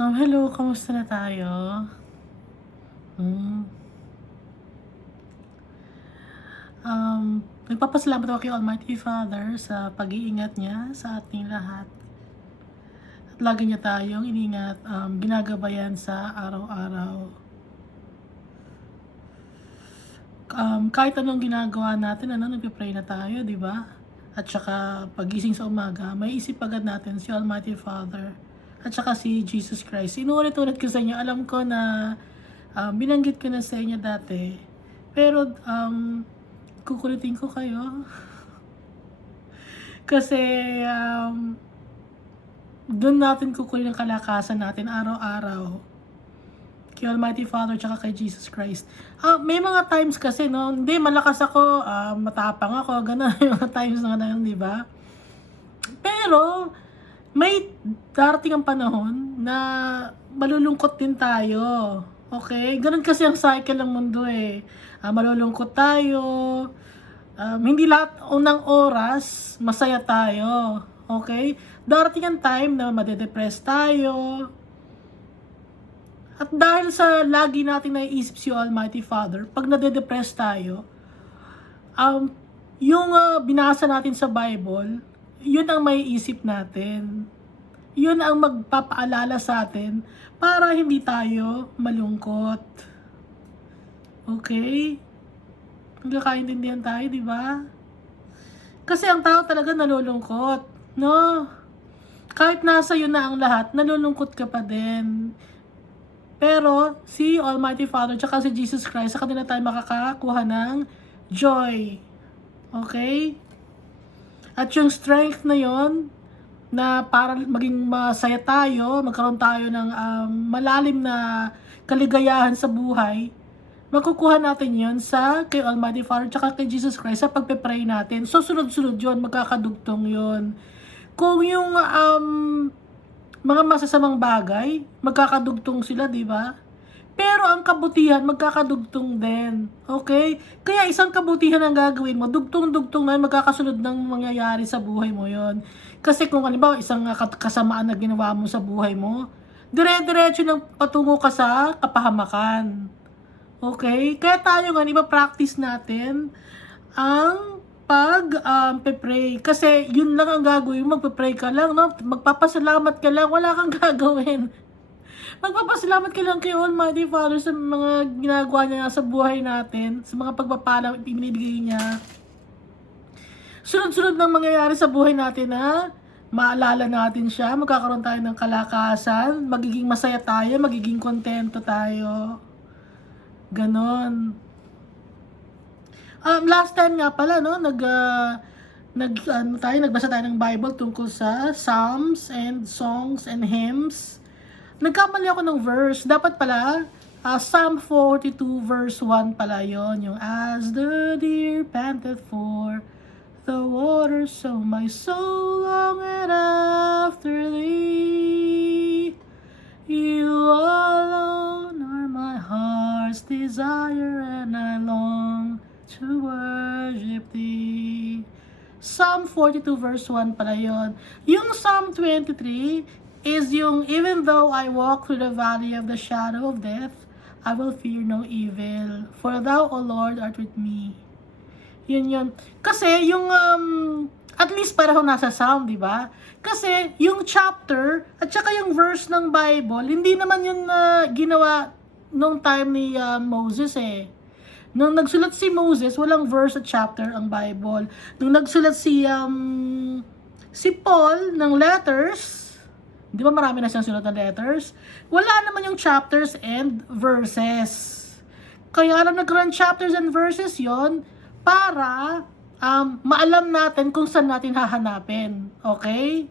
Hello, kamusta na tayo? Hmm. Nagpapasalamat ako kay Almighty Father sa pag-iingat niya sa ating lahat. At lagi niya tayong iningat, ginagabayan sa araw-araw. Kahit anong ginagawa natin, nagpe-pray na tayo, di ba? At saka pagising sa umaga, may isip agad natin si Almighty Father at saka si Jesus Christ. Inuulit-ulit ko sa inyo, alam ko na binanggit ko na sa inyo dati. Pero kukulitin ko kayo kasi doon natin kukunin ang kalakasan natin araw-araw kay Almighty Father tsaka kay Jesus Christ. May mga times kasi no, hindi malakas ako, matapang ako, ganun yung mga times na yun, di ba? Pero may darating ang panahon na malulungkot din tayo. Okay? Ganun kasi ang cycle ng mundo eh. Malulungkot tayo. Hindi lahat unang oras masaya tayo. Okay? Darating ang time na madedepress tayo. At dahil sa lagi natin naiisip si Almighty Father, pag nade-depress tayo, yung binasa natin sa Bible, yun ang may isip natin. Yun ang magpapaalala sa atin para hindi tayo malungkot. Okay? Nagkakaintindihan tayo, di ba? Kasi ang tao talaga nalulungkot, no? Kahit nasa yun na ang lahat, nalulungkot ka pa din. Pero si Almighty Father tsaka si Jesus Christ, sa kanila tayo makakakuha ng joy. Okay? At yung strength na yon na para maging masaya tayo, magkaroon tayo ng malalim na kaligayahan sa buhay, makukuha natin yon sa kay Almighty Father tsaka kay Jesus Christ sa pagpe-pray natin. So sunod-sunod yon, magkakadugtong yon. Kung yung mga masasamang bagay, magkakadugtong sila, di ba? Pero ang kabutihan, magkakadugtong din. Okay? Kaya isang kabutihan ang gagawin mo, dugtong-dugtong na magkakasunod ng mangyayari sa buhay mo yon. Kasi kung halimbawa, isang kasamaan na ginawa mo sa buhay mo, dire-diretso nang patungo ka sa kapahamakan. Okay? Kaya tayo nga, iba-practice natin ang pray. Kasi yun lang ang gagawin, magpe-pray ka lang, no? Magpapasalamat ka lang, wala kang gagawin. Magpapasalamat ka lang kay Almighty Father sa mga ginagawa niya sa buhay natin, sa mga pagpapalang ibinibigay niya. Sunod-sunod ng mangyayari sa buhay natin na maalala natin siya, magkakaroon tayo ng kalakasan, magiging masaya tayo, magiging kontento tayo. Ganon. Last time nga pala, no, nagbasa tayo ng Bible tungkol sa Psalms and Songs and Hymns. Nagkamali ako ng verse. Dapat pala, Psalm 42 verse 1 pala yon, yung as the deer panteth for the water, so my soul longeth after thee. You alone are my heart's desire, and I long to worship thee. Psalm 42 verse 1 pala yun. Yung Psalm 23 is yung even though I walk through the valley of the shadow of death, I will fear no evil, for thou, O Lord, art with me. Yun. Kasi yung at least parang nasa Psalm, di ba? Kasi yung chapter at saka yung verse ng Bible, hindi naman yun ginawa nung time ni Moses eh. Nung nagsulat si Moses, walang verse at chapter ang Bible. Nung nagsulat si Paul ng letters, di ba marami na siyang sulat ng letters? Wala naman yung chapters and verses. Kaya lang nagkaroon chapters and verses yon para maalam natin kung saan natin hahanapin. Okay?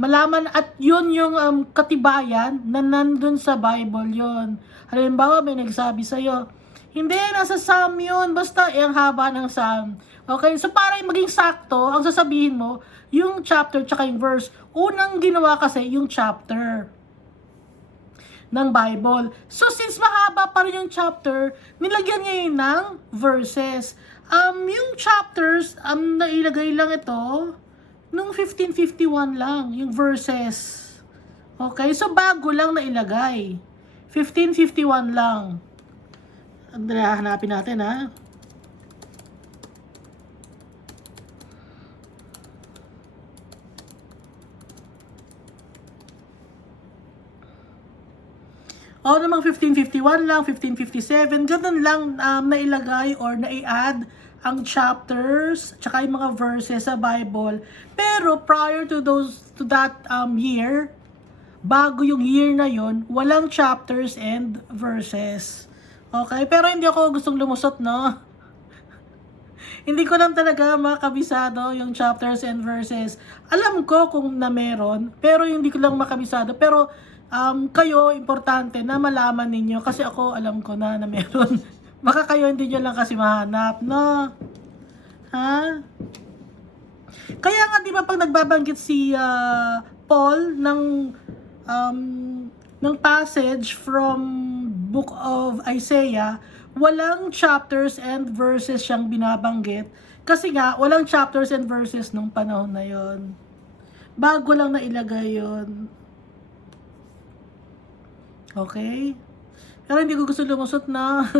Malaman, at yun yung katibayan na nandun sa Bible yon. Halimbawa, may nagsabi sa'yo, hindi, nasa Psalm yun. Basta, ang haba ng Psalm. Okay? So, para maging sakto, ang sasabihin mo, yung chapter tsaka yung verse. Unang ginawa kasi yung chapter ng Bible. So, since mahaba pa rin yung chapter, nilagyan ngayon ng verses. Yung chapters, nailagay lang ito, nung 1551 lang, yung verses. Okay, so bago lang na ilagay. 1551 lang. Andrea, hanapin natin ha. O namang 1551 lang, 1557, ganun lang nailagay or nai-add ang chapters, tsaka yung mga verses sa Bible. Pero prior to that year, bago yung year na yon, walang chapters and verses. Okay, pero hindi ako gustong lumusot, no? Hindi ko lang talaga makabisado yung chapters and verses. Alam ko kung na meron, pero hindi ko lang makabisado. Pero kayo, importante na malaman ninyo kasi ako alam ko na meron. Baka kayo hindi nyo lang kasi mahanap, no? Ha? Kaya nga, di ba pag nagbabanggit si Paul ng passage from Book of Isaiah, walang chapters and verses siyang binabanggit. Kasi nga, walang chapters and verses nung panahon na yon. Bago lang na ilagay yon. Okay? Pero hindi ko gusto lumusot na.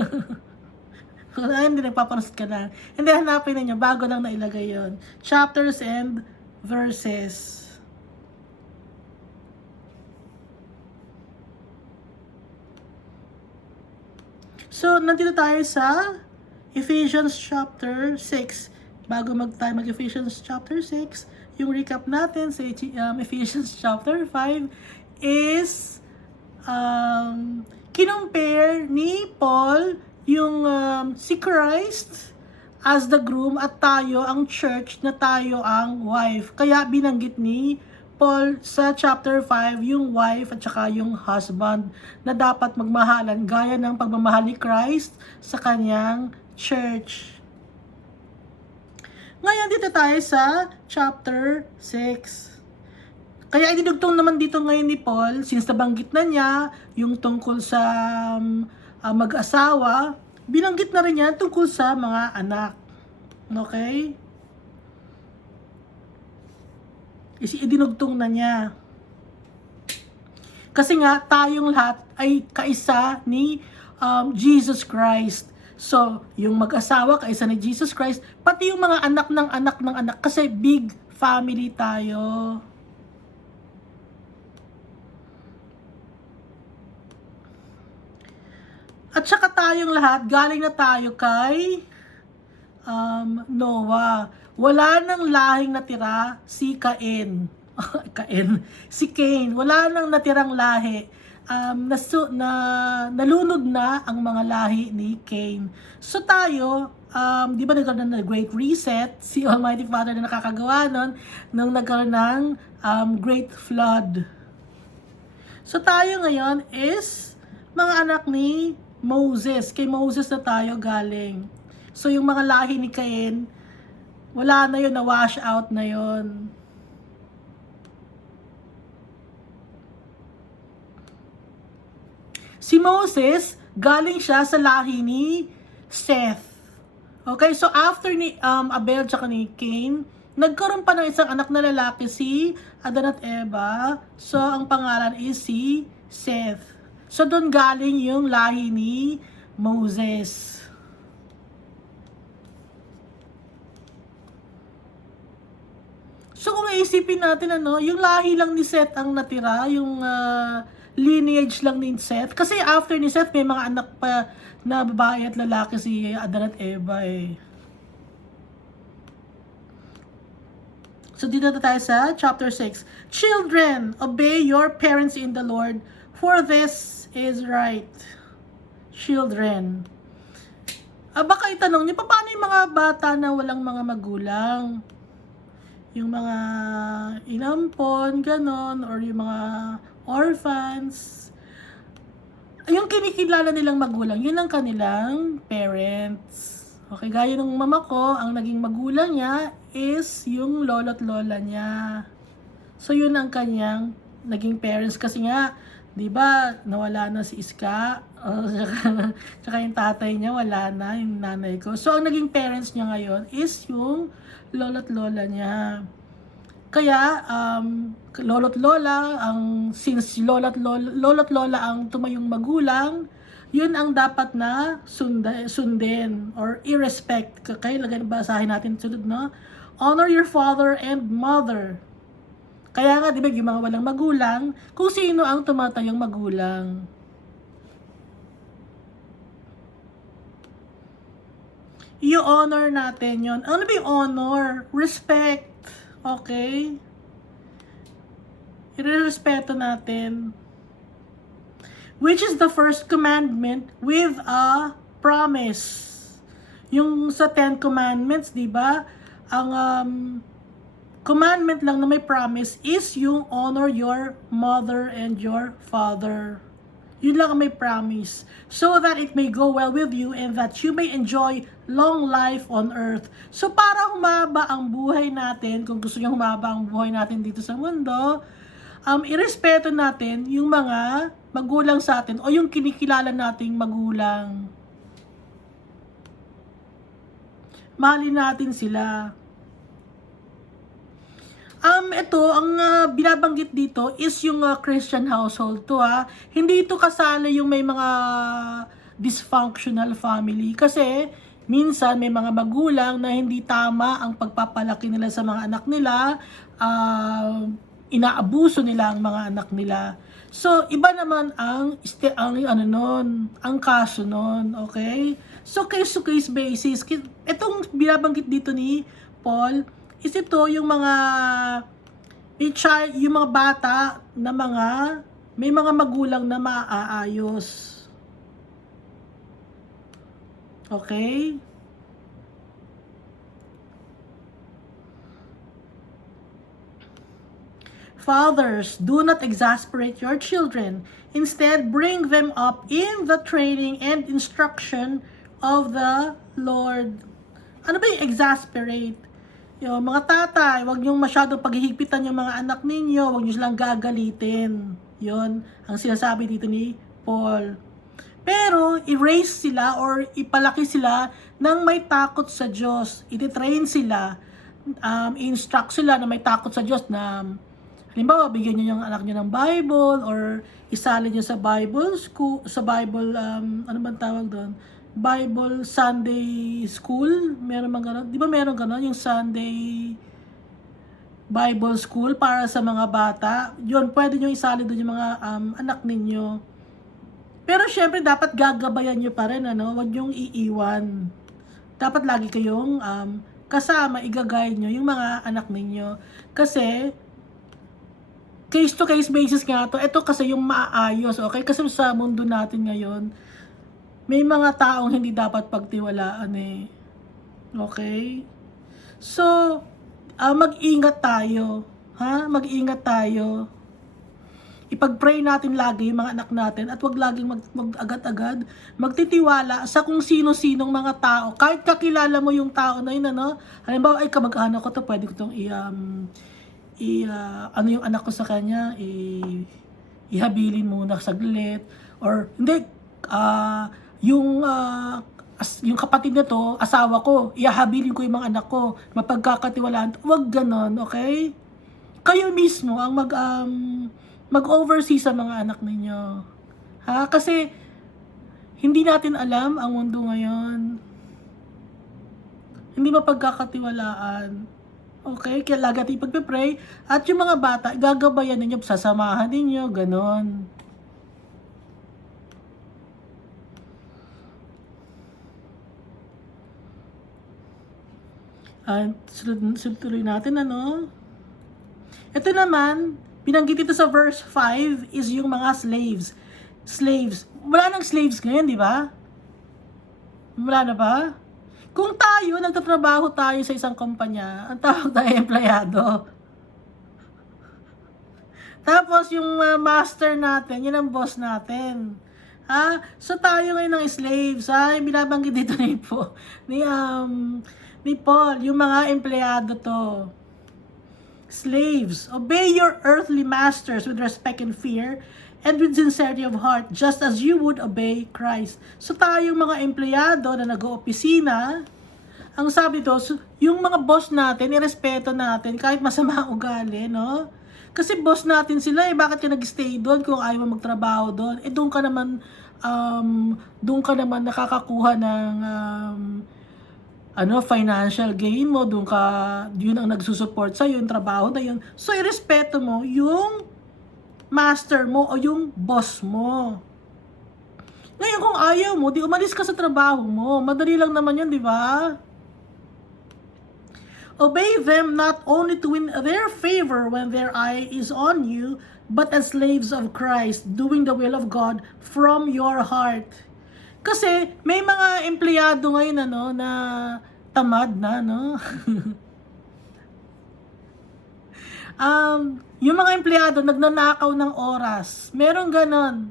Ay, hindi nagpapanusot ka lang. Hindi, hanapin ninyo. Bago lang na ilagay yon. Chapters and verses. So, nandito tayo sa Ephesians chapter 6. Bago tayo mag-Ephesians chapter 6, yung recap natin sa Ephesians chapter 5 is kinumpare ni Paul yung si Christ as the groom at tayo ang church na tayo ang wife. Kaya binanggit ni Paul sa chapter 5 yung wife at saka yung husband na dapat magmahalan gaya ng pagmamahal ni Christ sa kanyang church. Ngayon dito tayo sa chapter 6. Kaya idudugtong naman dito ngayon ni Paul, since nabanggit na niya yung tungkol sa mag-asawa, binanggit na rin niya tungkol sa mga anak. Okay? Idinugtong na niya. Kasi nga, tayong lahat ay kaisa ni Jesus Christ. So, yung mag-asawa, kaisa ni Jesus Christ, pati yung mga anak ng anak ng anak, kasi big family tayo. At saka tayong lahat, galing na tayo kay Noah. Wala nang lahing natira si Cain. Si Cain. Wala nang natirang lahi. Nalunod na ang mga lahi ni Cain. So tayo, di ba nagkaroon ng Great Reset? Si Almighty Father na nakakagawa nun, nung nagkaroon ng Great Flood. So tayo ngayon is mga anak ni Moses. Kay Moses na tayo galing. So yung mga lahi ni Cain, wala na yun, na-wash out na yun. Si Moses, galing siya sa lahi ni Seth. Okay, so after ni Abel tsaka ni Cain, nagkaroon pa ng isang anak na lalaki, si Adan at Eva. So ang pangalan is si Seth. So doon galing yung lahi ni Moses. So kung iisipin natin yung lahi lang ni Seth ang natira, yung lineage lang ni Seth. Kasi after ni Seth, may mga anak pa na babae at lalaki si Adan at Eva eh. So dito na tayo sa chapter 6. Children, obey your parents in the Lord, for this is right. Children. Baka itanong niyo, paano yung mga bata na walang mga magulang? Yung mga inampon, ganon, or yung mga orphans. Yung kinikilala nilang magulang, yun ang kanilang parents. Okay, gaya ng mama ko, ang naging magulang niya is yung lolo't lola niya. So yun ang kanyang naging parents kasi nga, 'di ba, nawala na si Iska, tsaka yung tatay niya wala na, yung nanay ko. So ang naging parents niya ngayon is yung lolo't lola niya. Kaya, lolo't lola, since lolo't lola ang tumayong magulang, yun ang dapat na sundin or i-respect. Kaya basahin natin sunod, no? Honor your father and mother. Kaya nga, di ba, yung mga walang magulang, kung sino ang tumatayong magulang. I-honor natin yon. Ano ba yung honor? Respect. Okay? I-respeto natin. Which is the first commandment with a promise. Yung sa 10 commandments, di ba? Ang commandment lang na may promise is yung honor your mother and your father. Yun lang ang may promise. So that it may go well with you and that you may enjoy long life on earth. So para humaba ang buhay natin, kung gusto nyo humaba ang buhay natin dito sa mundo, irespeto natin yung mga magulang sa atin o yung kinikilala nating magulang. Mahalin natin sila. Ito, ang binabanggit dito is yung Christian household to, ha. Hindi ito kasali yung may mga dysfunctional family. Kasi, minsan may mga magulang na hindi tama ang pagpapalaki nila sa mga anak nila. Inaabuso nila ang mga anak nila. So, iba naman ang kaso nun, okay? So, case-to-case basis. Itong binabanggit dito ni Paul, is ito yung mga yung mga bata na may mga magulang na maaayos. Okay? Fathers, do not exasperate your children. Instead, bring them up in the training and instruction of the Lord. Ano ba yung exasperate? Yung mga tatay, huwag niyong masyadong paghihigpitan yung mga anak ninyo, huwag niyo silang gagalitin. Yon ang sinasabi dito ni Paul. Pero, i-raise sila or ipalaki sila nang may takot sa Diyos. I-train sila, i-instruct sila na may takot sa Diyos na, halimbawa, bigyan niyo yung anak niyo ng Bible or isali niyo sa Bible school, sa Bible, ano bang tawag doon? Bible Sunday School, meron bang gano'n? Di ba meron gano'n? Yung Sunday Bible School para sa mga bata. Yun, pwede nyo isali doon yung mga anak ninyo. Pero syempre, dapat gagabayan nyo pa rin, ano? Huwag nyong iiwan. Dapat lagi kayong kasama, igagay nyo yung mga anak ninyo. Kasi, case-to-case basis nga to. Ito kasi yung maayos, okay? Kasi sa mundo natin ngayon, may mga taong hindi dapat pagtiwalaan eh. Okay? So, mag-ingat tayo. Ha? Mag-ingat tayo. Ipag-pray natin lagi yung mga anak natin at wag laging mag-agad-agad magtitiwala sa kung sino-sinong mga tao. Kahit kakilala mo yung tao na yun, ano? Halimbawa, ay kamag-anak ko to, pwede ko itong ano yung anak ko sa kanya, ihabilin muna saglit. Or, hindi, yung kapatid na to, asawa ko, ihahabilin ko yung mga anak ko, mapagkakatiwalaan. Huwag ganon, okay? Kayo mismo ang mag-oversee sa mga anak ninyo. Ha? Kasi, hindi natin alam ang mundo ngayon. Hindi mapagkakatiwalaan. Okay? Kaya lagi natin ipagpipray. At yung mga bata, gagabayan ninyo, sasamahan ninyo, ganon. Sunod tuloy natin, ano? Ito naman, binanggit ito sa verse 5 is yung mga slaves. Slaves. Wala nang slaves ngayon, di ba? Wala na ba? Kung tayo, nagtatrabaho tayo sa isang kumpanya, ang tawag tayo empleyado. Tapos yung master natin, yun ang boss natin. Ha? So tayo ngayon ng slaves, ha? Binabanggit dito ni Paul, yung mga empleyado to. Slaves, obey your earthly masters with respect and fear and with sincerity of heart, just as you would obey Christ. So tayong mga empleyado na nag-oopisina, Ang sabi dito, yung mga boss natin, irespeto natin kahit masama ang ugali, no? Kasi boss natin sila eh, bakit ka nag-stay doon kung ayaw mo magtrabaho doon? Eh doon ka naman nakakakuha ng financial gain mo, yun ang nagsusupport sa yung trabaho na yun. So, irespeto mo yung master mo o yung boss mo. Ngayon, kung ayaw mo, di umalis ka sa trabaho mo. Madali lang naman yun, di ba? Obey them not only to win their favor when their eye is on you, but as slaves of Christ, doing the will of God from your heart. Kasi may mga empleyado ngayon na tamad na, no? Yung mga empleyado nagnanakaw ng oras. Merong ganon.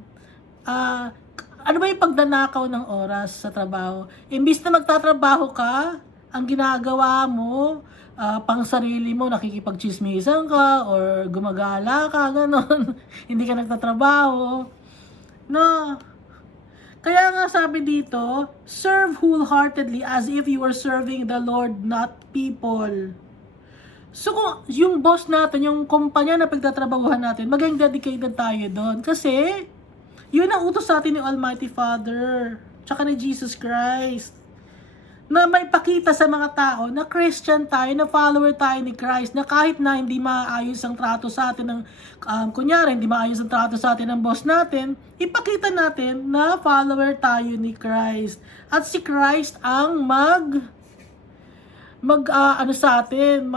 Ano ba yung pagnanakaw ng oras sa trabaho? Imbis na magtatrabaho ka, ang ginagawa mo, pang sarili mo, nakikipagchismisan ka, or gumagala ka, ganon. Hindi ka nagtatrabaho. No. Kaya nga sabi dito, serve wholeheartedly as if you are serving the Lord, not people. So kung yung boss natin, yung kumpanya na pagtatrabahuhan natin, maging dedicated tayo doon. Kasi, yun ang utos sa atin ni Almighty Father, tsaka ni Jesus Christ. Na may pakita sa mga tao na Christian tayo, na follower tayo ni Christ, na kahit na hindi maayos ang trato sa atin ng, kunyari, hindi maayos ang trato sa atin ng boss natin, ipakita natin na follower tayo ni Christ. At si Christ ang sa atin,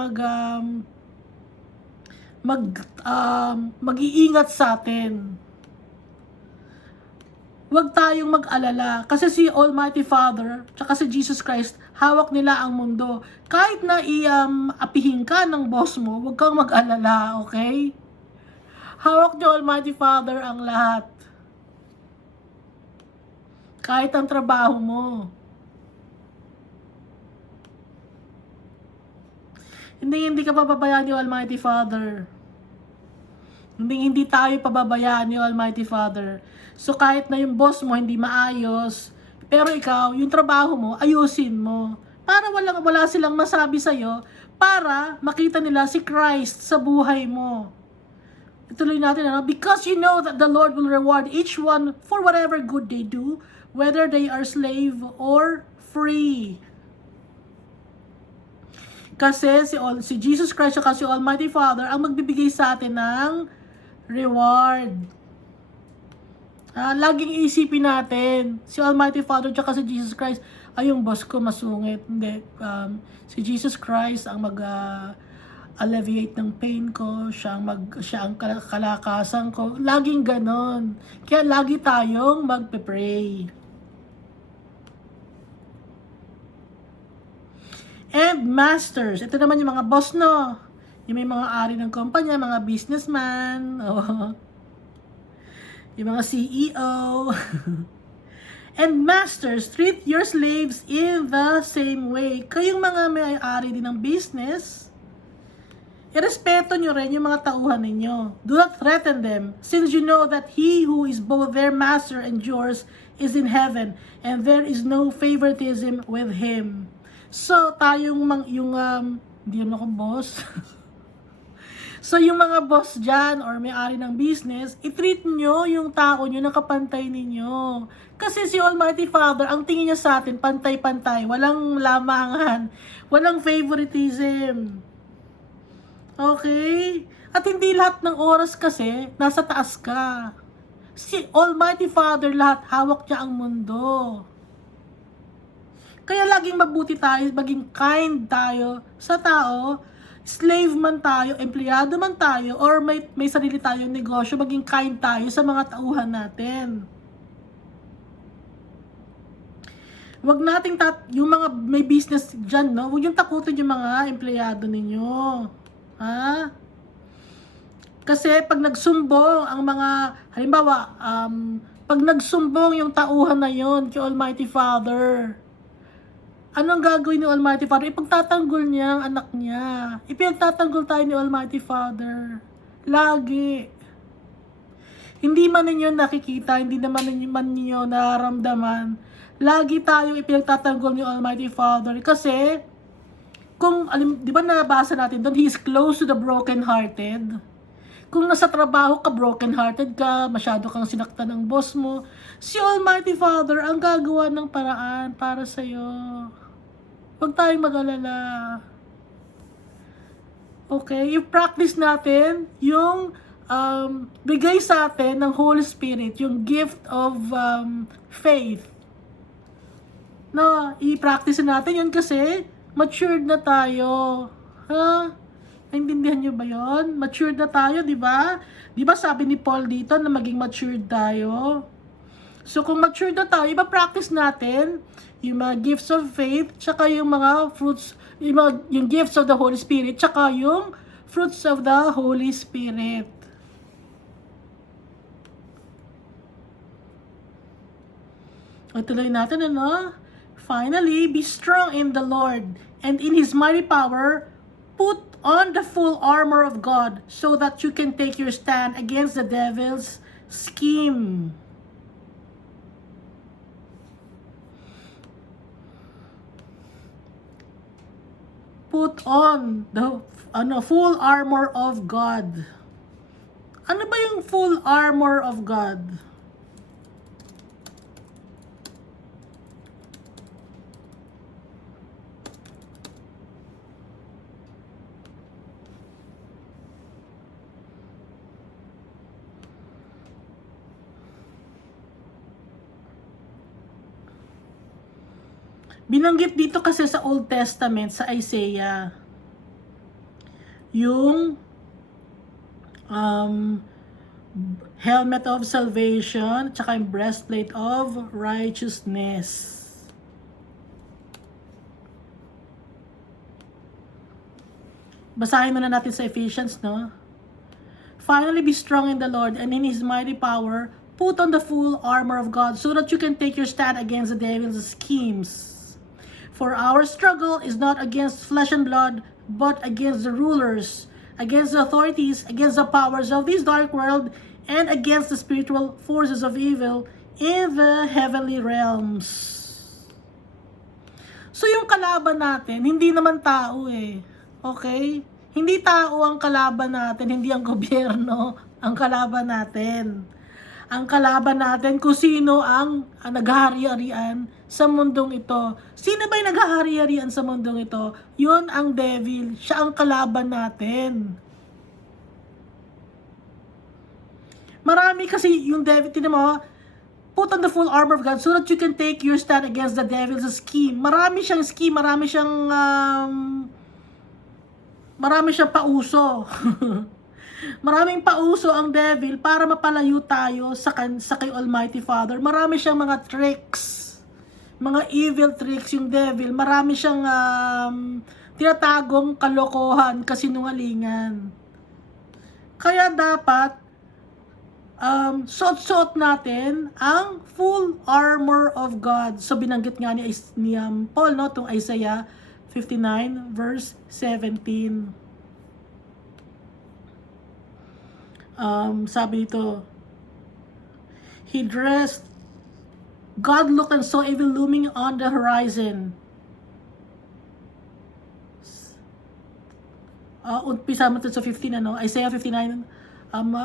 mag-iingat sa atin. Huwag tayong mag-alala kasi si Almighty Father tsaka si Jesus Christ, hawak nila ang mundo. Kahit na apihin ka ng boss mo, huwag kang mag-alala, okay? Hawak ni Almighty Father ang lahat. Kahit ang trabaho mo. Hindi ka pababayaan ni Almighty Father. Hindi tayo pababayaan ni Almighty Father. So kahit na yung boss mo hindi maayos, pero ikaw, yung trabaho mo, ayusin mo. Para wala silang masabi sa'yo, para makita nila si Christ sa buhay mo. Ituloy natin, because you know that the Lord will reward each one for whatever good they do, whether they are slave or free. Kasi si Jesus Christ at si Almighty Father ang magbibigay sa atin ng reward. Laging isipin natin, si Almighty Father at si Jesus Christ, ay yung boss ko masungit. Hindi. Si Jesus Christ ang alleviate ng pain ko, siya ang kalakasan ko. Laging ganon. Kaya lagi tayong magpe-pray. And masters, ito naman yung mga boss, no? Yung may mga ari ng kumpanya, mga businessman, yung mga CEO. And masters, treat your slaves in the same way. Kayong mga may-ari din ng business, irespeto nyo rin yung mga tauhan ninyo. Do not threaten them, since you know that He who is both their master and yours is in heaven, and there is no favoritism with Him. So, hindi naman ako boss. So, yung mga boss dyan, or may-ari ng business, i-treat nyo yung tao nyo na kapantay ninyo. Kasi si Almighty Father, ang tingin niya sa atin, pantay-pantay, walang lamangan, walang favoritism. Okay? At hindi lahat ng oras kasi, nasa taas ka. Si Almighty Father, lahat, hawak niya ang mundo. Kaya laging mabuti tayo, maging kind tayo sa tao, slave man tayo, empleyado man tayo, or may sarili tayong negosyo, maging kind tayo sa mga tauhan natin. Huwag nating yung mga may business dyan, no? Huwag yung takutin yung mga empleyado ninyo. Ha? Kasi pag nagsumbong ang mga, halimbawa, pag nagsumbong yung tauhan na yon kay Almighty Father, anong gagawin ni Almighty Father? Ipagtatanggol niya ang anak niya. Ipagtatanggol tayo ni Almighty Father. Lagi. hindi man ninyo nakikita, hindi naman ninyo nararamdaman, lagi tayong ipinagtatanggol ni Almighty Father. Kasi, kung, di ba nabasa natin doon, He is close to the broken-hearted. Kung nasa trabaho ka, broken-hearted ka, masyado kang sinaktan ng boss mo, si Almighty Father ang gagawa ng paraan para sa'yo. Huwag tayong mag-alala. Okay? I-practice natin yung bigay sa atin ng Holy Spirit, yung gift of faith. No, i-practice natin yun kasi matured na tayo. Ha? Naintindihan nyo ba yun? Matured na tayo, di ba? Di ba sabi ni Paul dito na maging matured tayo? So kung matured na tayo, iba-practice natin yung mga gifts of faith, tsaka yung mga fruits, yung gifts of the Holy Spirit, tsaka yung fruits of the Holy Spirit. O tuloy natin, ano? Finally, be strong in the Lord, and in His mighty power, put on the full armor of God, so that you can take your stand against the devil's scheme. Put on the full armor of God. Ano ba yung full armor of God? Binanggit dito kasi sa Old Testament, sa Isaiah, yung helmet of salvation, tsaka yung breastplate of righteousness. Basahin muna natin sa Ephesians, no? Finally, be strong in the Lord, and in His mighty power, put on the full armor of God, so that you can take your stand against the devil's schemes. For our struggle is not against flesh and blood, but against the rulers, against the authorities, against the powers of this dark world, and against the spiritual forces of evil in the heavenly realms. So yung kalaban natin, hindi naman tao eh. Okay? Hindi tao ang kalaban natin, hindi ang gobyerno ang kalaban natin. Ang kalaban natin kung sino ang naghahari-harian sa mundong ito. Sino ba yung naghahari-harian sa mundong ito? Yun ang devil. Siya ang kalaban natin. Marami kasi yung devil, tinan mo, put on the full armor of God so that you can take your stand against the devil's scheme. Marami siyang scheme, marami siyang pauso. Maraming pauso ang devil para mapalayo tayo sa kay Almighty Father. Marami siyang mga tricks, mga evil tricks yung devil. Marami siyang tinatagong kalokohan, kasinungalingan. Kaya dapat suot-suot natin ang full armor of God. So binanggit nga ni Paul, no, itong Isaiah 59 verse 17. Sabi dito, God looked and saw evil looming on the horizon. Umpisa mo sa 15, Isaiah 59,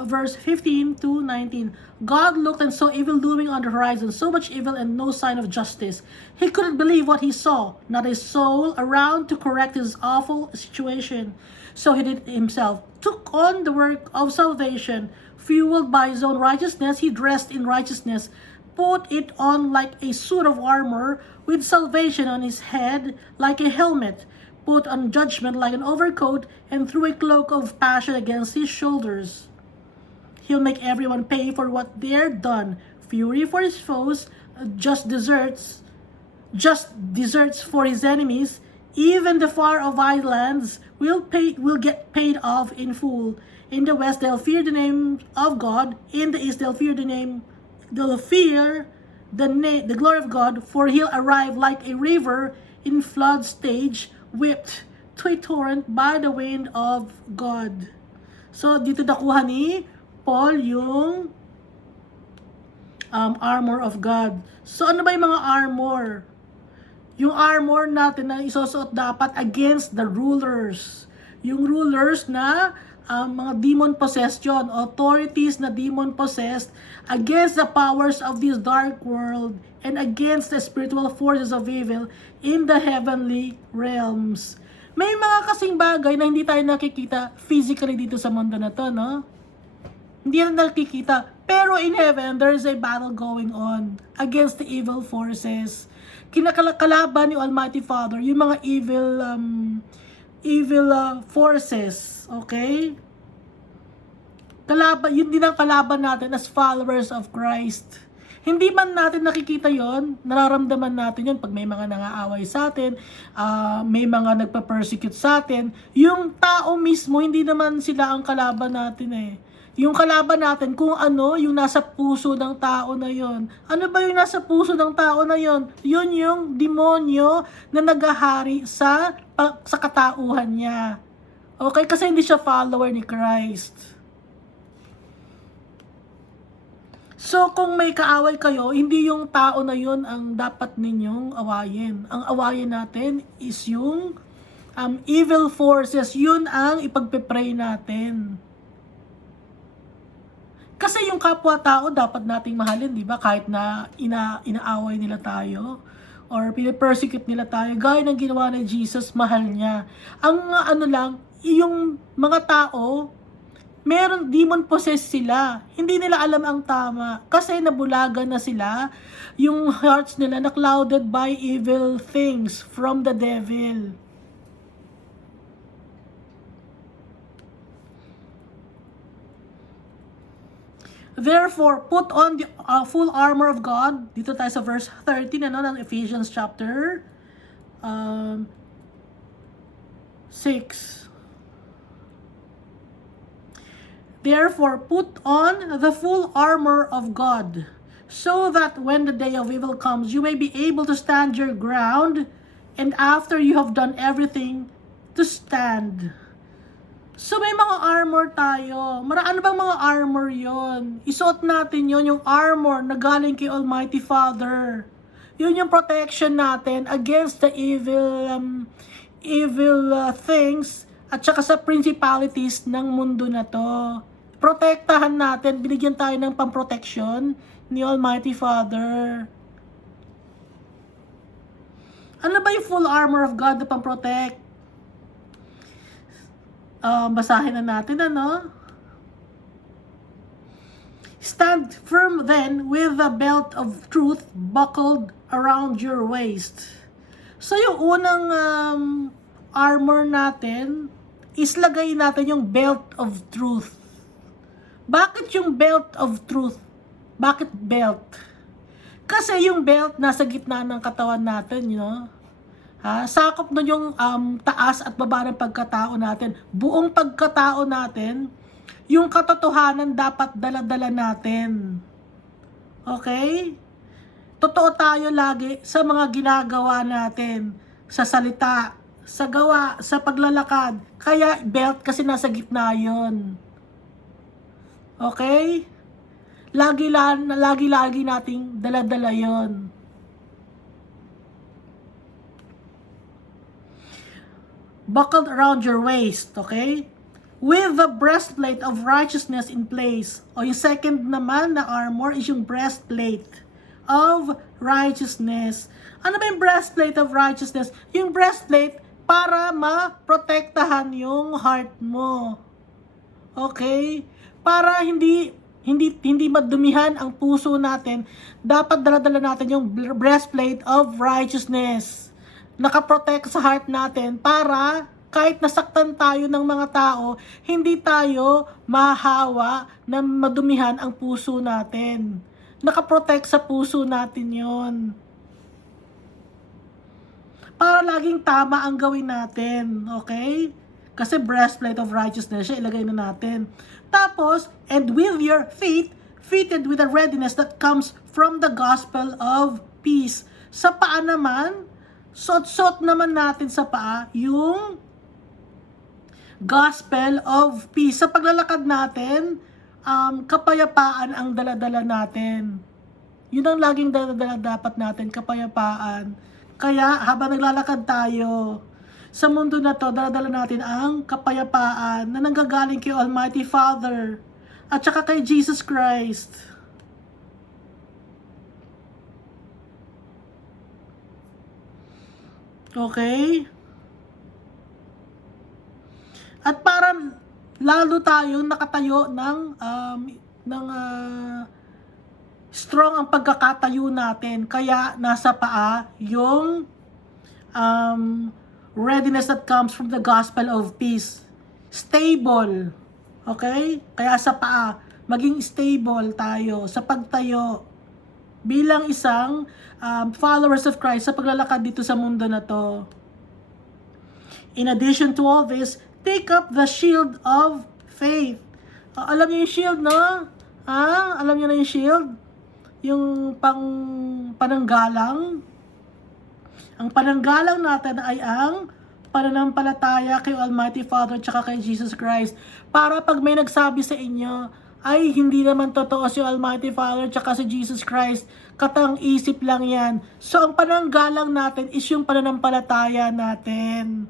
verse 15 to 19. God looked and saw evil looming on the horizon, so much evil and no sign of justice. He couldn't believe what he saw, not a soul around to correct his awful situation. So he did himself, took on the work of salvation, fueled by his own righteousness. He dressed in righteousness, put it on like a suit of armor, with salvation on his head like a helmet, put on judgment like an overcoat, and threw a cloak of passion against his shoulders. He'll make everyone pay for what they're done, fury for his foes, just deserts for his enemies. Even the far-off islands will get paid off in full. In the west, they'll fear the name of God. In the east, they'll fear the glory of God, for he'll arrive like a river in flood stage, whipped to a torrent by the wind of God. So, dito nakuha ni Paul yung armor of God. So ano ba yung mga armor? Yung armor natin na isusuot dapat against the rulers. Yung rulers na mga demon possession, authorities na demon possessed, against the powers of this dark world, and against the spiritual forces of evil in the heavenly realms. May mga kasing bagay na hindi tayo nakikita physically dito sa mundo na to, no? Hindi na nakikita. Pero in heaven, there is a battle going on against the evil forces. Kinakalaban ni Almighty Father yung mga evil forces. Okay? Kalaban, yun din ang kalaban natin as followers of Christ. Hindi man natin nakikita yon, nararamdaman natin yon pag may mga nangaaway sa atin, may mga nagpa-persecute sa atin. Yung tao mismo, hindi naman sila ang kalaban natin eh. Yung kalaban natin, kung ano yung nasa puso ng tao na yon. Ano ba yung nasa puso ng tao na yon? Yun yung demonyo na naghahari sa katauhan niya. Okay? Kasi hindi siya follower ni Christ. So, kung may kaaway kayo, hindi yung tao na yun ang dapat ninyong awayin. Ang awayin natin is yung evil forces. Yun ang ipagpe-pray natin. Kasi yung kapwa-tao dapat nating mahalin, di ba? Kahit na inaaway nila tayo or pinapersecute nila tayo, gaya ng ginawa ni Jesus, mahal niya. Ang yung mga tao, meron demon possessed sila. Hindi nila alam ang tama. Kasi nabulagan na sila. Yung hearts nila na clouded by evil things from the devil. Therefore, put on the full armor of God. Dito tayo sa verse 13 ng Ephesians chapter 6. Therefore, put on the full armor of God, so that when the day of evil comes, you may be able to stand your ground, and after you have done everything, to stand. So may mga armor tayo. Ano bang mga armor yon? Isuot natin yon, yung armor na galing kay Almighty Father. Yun yung protection natin against the evil things at saka sa principalities ng mundo na to. Protektahan natin, binigyan tayo ng pamprotection ni Almighty Father. Ano ba yung full armor of God na pamprotect? Basahin na natin, Stand firm then with the belt of truth buckled around your waist. So yung unang armor natin is lagay natin yung belt of truth. Bakit yung belt of truth? Bakit belt? Kasi yung belt nasa gitna ng katawan natin, sakop nun yung taas at baba ng pagkatao natin. Buong pagkatao natin, yung katotohanan dapat dala-dala natin. Okay? Totoo tayo lagi sa mga ginagawa natin. Sa salita, sa gawa, sa paglalakad. Kaya belt kasi nasa gitna yon. Okay? Lagi nating dala-dala yon. Buckled around your waist, okay? With the breastplate of righteousness in place. O yung second naman na armor is yung breastplate of righteousness. Ano ba yung breastplate of righteousness? Yung breastplate para maprotektahan yung heart mo. Okay? Para hindi madumihan ang puso natin, dapat dala-dala natin yung breastplate of righteousness. Nakaprotect sa heart natin para kahit nasaktan tayo ng mga tao, hindi tayo mahawa na madumihan ang puso natin. Nakaprotect sa puso natin yon. Para laging tama ang gawin natin, okay? Kasi breastplate of righteousness, siya ilagay na natin. Tapos, and with your feet, fitted with a readiness that comes from the gospel of peace. Sa paa naman, sot naman natin sa paa yung gospel of peace. Sa paglalakad natin, kapayapaan ang dala-dala natin. Yun ang laging dala dapat natin, kapayapaan. Kaya habang naglalakad tayo sa mundo na to, dala natin ang kapayapaan na nanggagaling kay Almighty Father at saka kay Jesus Christ. Okay? At para lalo tayong nakatayo ng strong ang pagkakatayo natin. Kaya nasa paa yung readiness that comes from the gospel of peace. Stable. Okay? Kaya sa paa, maging stable tayo sa pagtayo bilang isang followers of Christ sa paglalakad dito sa mundo na to. In addition to all this, take up the shield of faith. Alam niyo yung shield, no? Alam niyo na yung shield? Yung pananggalang. Ang pananggalang natin ay ang pananampalataya kay Almighty Father at kay Jesus Christ. Para pag may nagsabi sa inyo, ay hindi naman totoo si Almighty Father at si Jesus Christ, katang isip lang yan. So ang pananggalang natin is yung pananampalataya natin.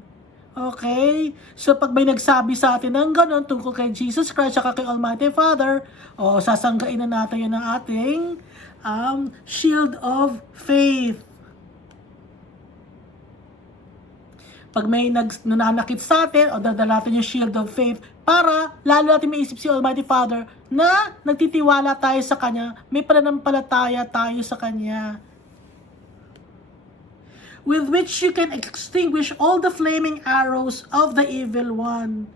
Okay? So pag may nagsabi sa atin ng gano'n tungkol kay Jesus Christ at kay Almighty Father, sasanggain na natin yun ng ating shield of faith. Pag may nananakit sa atin, dadala natin yung shield of faith para lalo natin maisip si Almighty Father na nagtitiwala tayo sa Kanya, may pananampalataya tayo sa Kanya. With which you can extinguish all the flaming arrows of the evil one.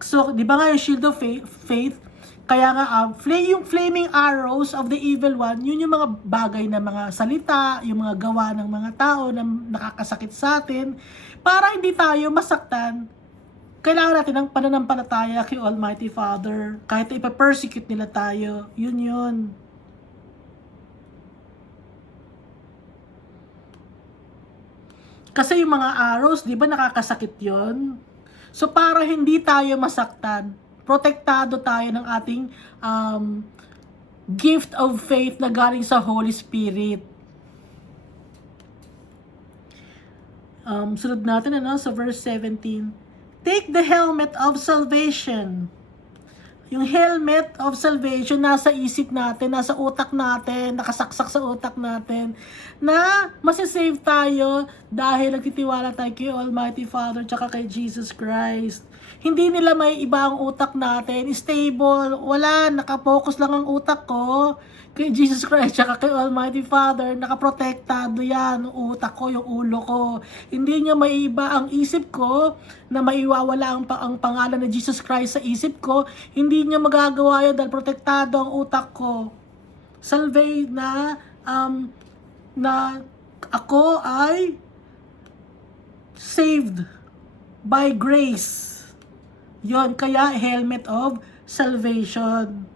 So, di ba nga yung shield of faith? Kaya nga, yung flaming arrows of the evil one, yun yung mga bagay na mga salita, yung mga gawa ng mga tao na nakakasakit sa atin. Para hindi tayo masaktan, kailangan natin ng pananampalataya kay Almighty Father. Kahit na ipapersecute nila tayo, yun. Kasi yung mga arrows, di ba nakakasakit yon? So para hindi tayo masaktan, protektado tayo ng ating gift of faith na galing sa Holy Spirit. Sunod natin sa verse 17. Take the helmet of salvation. Yung helmet of salvation nasa isip natin, nasa utak natin, nakasaksak sa utak natin, na masisave tayo dahil nagtitiwala tayo kay Almighty Father at kay Jesus Christ. Hindi nila may iba ang utak natin, stable, wala, nakapokus lang ang utak ko kay Jesus Christ at kay Almighty Father, nakaprotektado yan, ang utak ko, yung ulo ko. Hindi niya may iba ang isip ko na maiwawala ang pangalan ng Jesus Christ sa isip ko. Hindi niya magagawa yan dahil protektado ang utak ko. Salve na ako ay saved by grace. Yon, kaya helmet of salvation.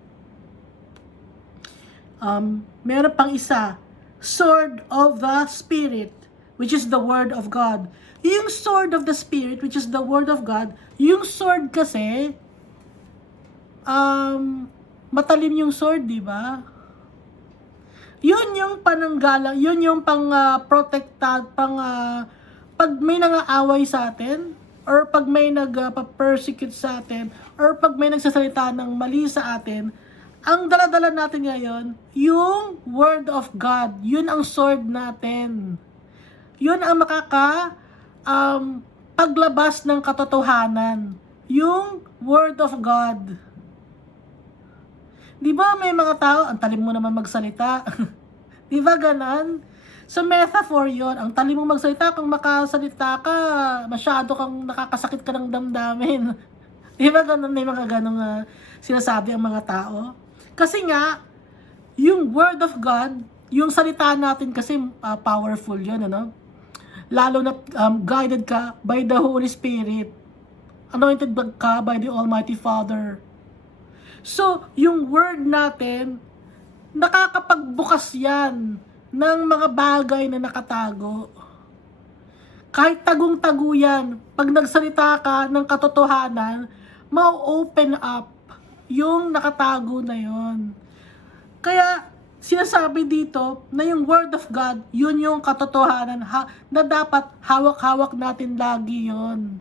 Meron pang isa, sword of the Spirit, which is the Word of God. Yung sword of the Spirit, which is the Word of God, yung sword kasi, matalim yung sword, di ba? Yun yung pananggalang, yun yung pang-protectad, pag may nangaaway sa atin, or pag may nag-persecute sa atin, or pag may nagsasalita ng mali sa atin, ang dala-dala natin ngayon, yung Word of God, yun ang sword natin. Yun ang paglabas ng katotohanan. Yung Word of God. Di ba may mga tao, ang talim mo naman magsalita. Di ba ganon? So metaphor yon, ang talim mo magsalita, kung makasalita ka, masyado kang nakakasakit ka ng damdamin. Di ba ganon, may mga ganong sinasabi ang mga tao? Kasi nga, yung Word of God, yung salita natin kasi powerful yun, ano? Lalo na guided ka by the Holy Spirit. Anointed ka by the Almighty Father. So, yung Word natin, nakakapagbukas yan ng mga bagay na nakatago. Kahit tagong-tago yan, pag nagsalita ka ng katotohanan, ma-open up yung nakatago na yon. Kaya, sinasabi dito na yung Word of God, yun yung katotohanan na dapat hawak-hawak natin lagi yon.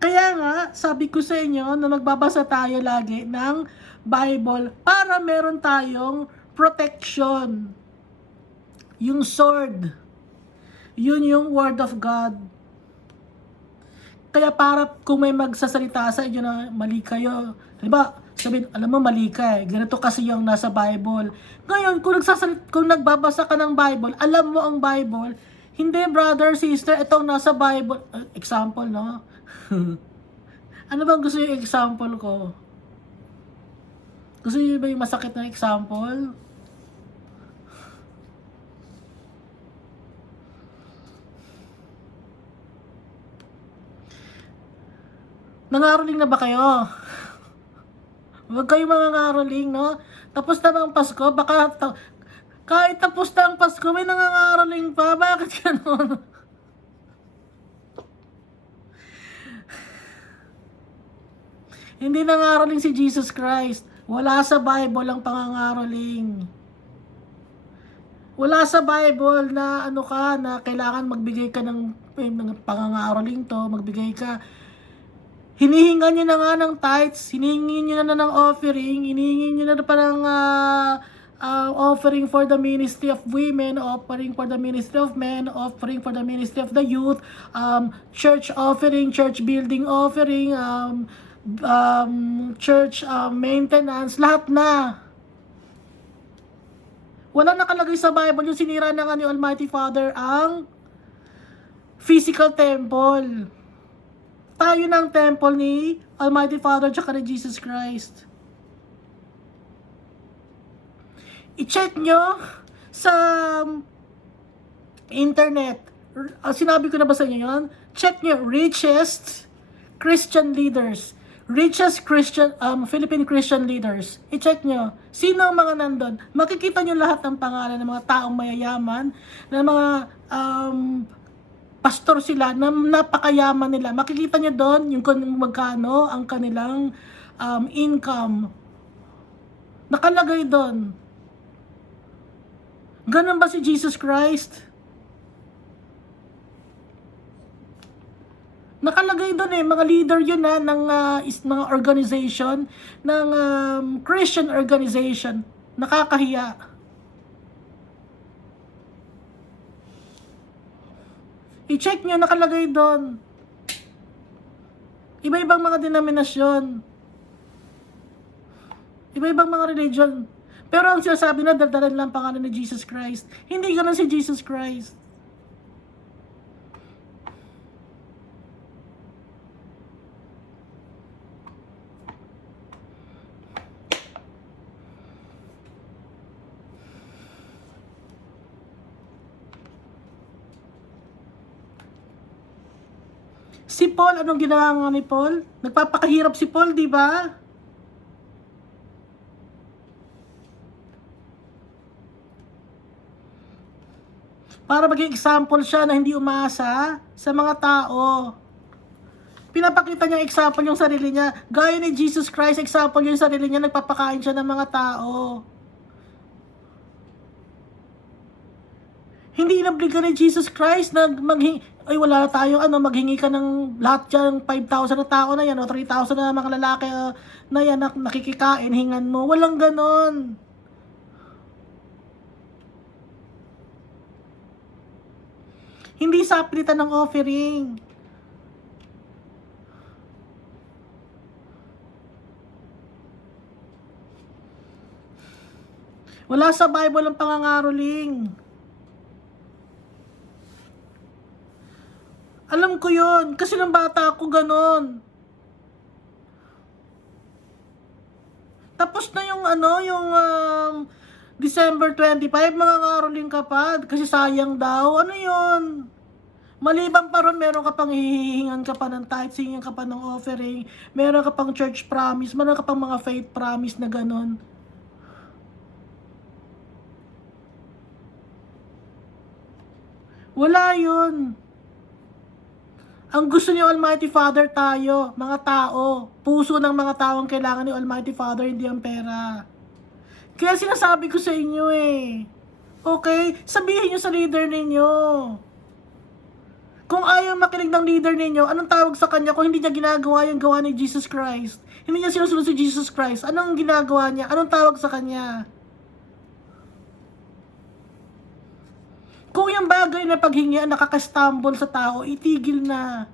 Kaya nga, sabi ko sa inyo na magbabasa tayo lagi ng Bible para meron tayong protection. Yung sword, yun yung Word of God. Kaya para kung may magsasalita sa inyo na mali kayo, diba, sabihin, alam mo mali ka ganito kasi yung nasa Bible. Ngayon, kung nagbabasa ka ng Bible, alam mo ang Bible, hindi brother, sister, itong nasa Bible, example, no? Ano bang gusto yung example ko? Gusto niyo ba yung masakit na example? Nangaroling na ba kayo? Huwag kayo mga ngaroling, no? Tapos na ba ang Pasko? Baka kahit tapos na ang Pasko, may nangangaroling pa. Bakit gano'n? Hindi nangaroling si Jesus Christ. Wala sa Bible ang pangangaroling. Wala sa Bible na ano ka, na kailangan magbigay ka ng pangangaroling to, magbigay ka. Hinihingan nyo na nga ng tithes, hinihingi nyo na ng offering, hinihingi nyo na pa ng offering for the ministry of women, offering for the ministry of men, offering for the ministry of the youth, church offering, church building offering, church maintenance, lahat na. Wala nakalagay sa Bible yung sinira na nga ni Almighty Father ang physical temple. Tayo ng temple ni Almighty Father tsaka ni Jesus Christ. I-check nyo sa internet. Sinabi ko na ba sa inyo yun? Check nyo, richest Christian leaders. Richest Christian, Philippine Christian leaders. I-check nyo. Sino ang mga nandun? Makikita nyo lahat ng pangalan ng mga taong mayayaman, ng mga pastor sila na napakayaman nila. Makikita niyo doon yung magkano ang kanilang income. Nakalagay doon. Ganun ba si Jesus Christ? Nakalagay doon mga leader yun ng mga organization, ng Christian organization. Nakakahiya. I-check nyo, nakalagay doon. Iba-ibang mga denominasyon. Iba-ibang mga religion. Pero ang sinasabi na, daldalan lang pangalan ni Jesus Christ. Hindi ganun si Jesus Christ. Si Paul, anong ginawa nga ni Paul? Nagpapakahirap si Paul, di ba? Para maging example siya na hindi umasa sa mga tao. Pinapakita niya example yung sarili niya. Gaya ni Jesus Christ, example yung sarili niya, nagpapakain siya ng mga tao. Hindi inabliga ni Jesus Christ na wala tayo, maghingi ka ng lahat dyan, 5,000 na tao na yan, o 3,000 na mga lalaki na yan, nakikikain, hingan mo. Walang ganon. Hindi sa pilitan ng offering. Wala sa Bible ang pangangaroling. Alam ko yun, kasi nung bata ako ganon. Tapos na yung December 25, mga ngaroling ka pa, kasi sayang daw. Ano yun? Maliban pa ron, meron ka pang hihingan ka pa ng tithes, hihingan ka pa ng offering, meron ka pang church promise, meron ka pang mga faith promise na ganon. Wala yun. Ang gusto ni Almighty Father tayo, mga tao, puso ng mga tao ang kailangan ni Almighty Father, hindi ang pera. Kaya sinasabi ko sa inyo eh. Okay? Sabihin nyo sa leader ninyo. Kung ayaw makinig ng leader ninyo, anong tawag sa kanya kung hindi niya ginagawa yung gawa ni Jesus Christ? Hindi niya sinusunod si Jesus Christ. Anong ginagawa niya? Anong tawag sa kanya? Kung yung bagay na paghingi ang nakakastumble sa tao, itigil na.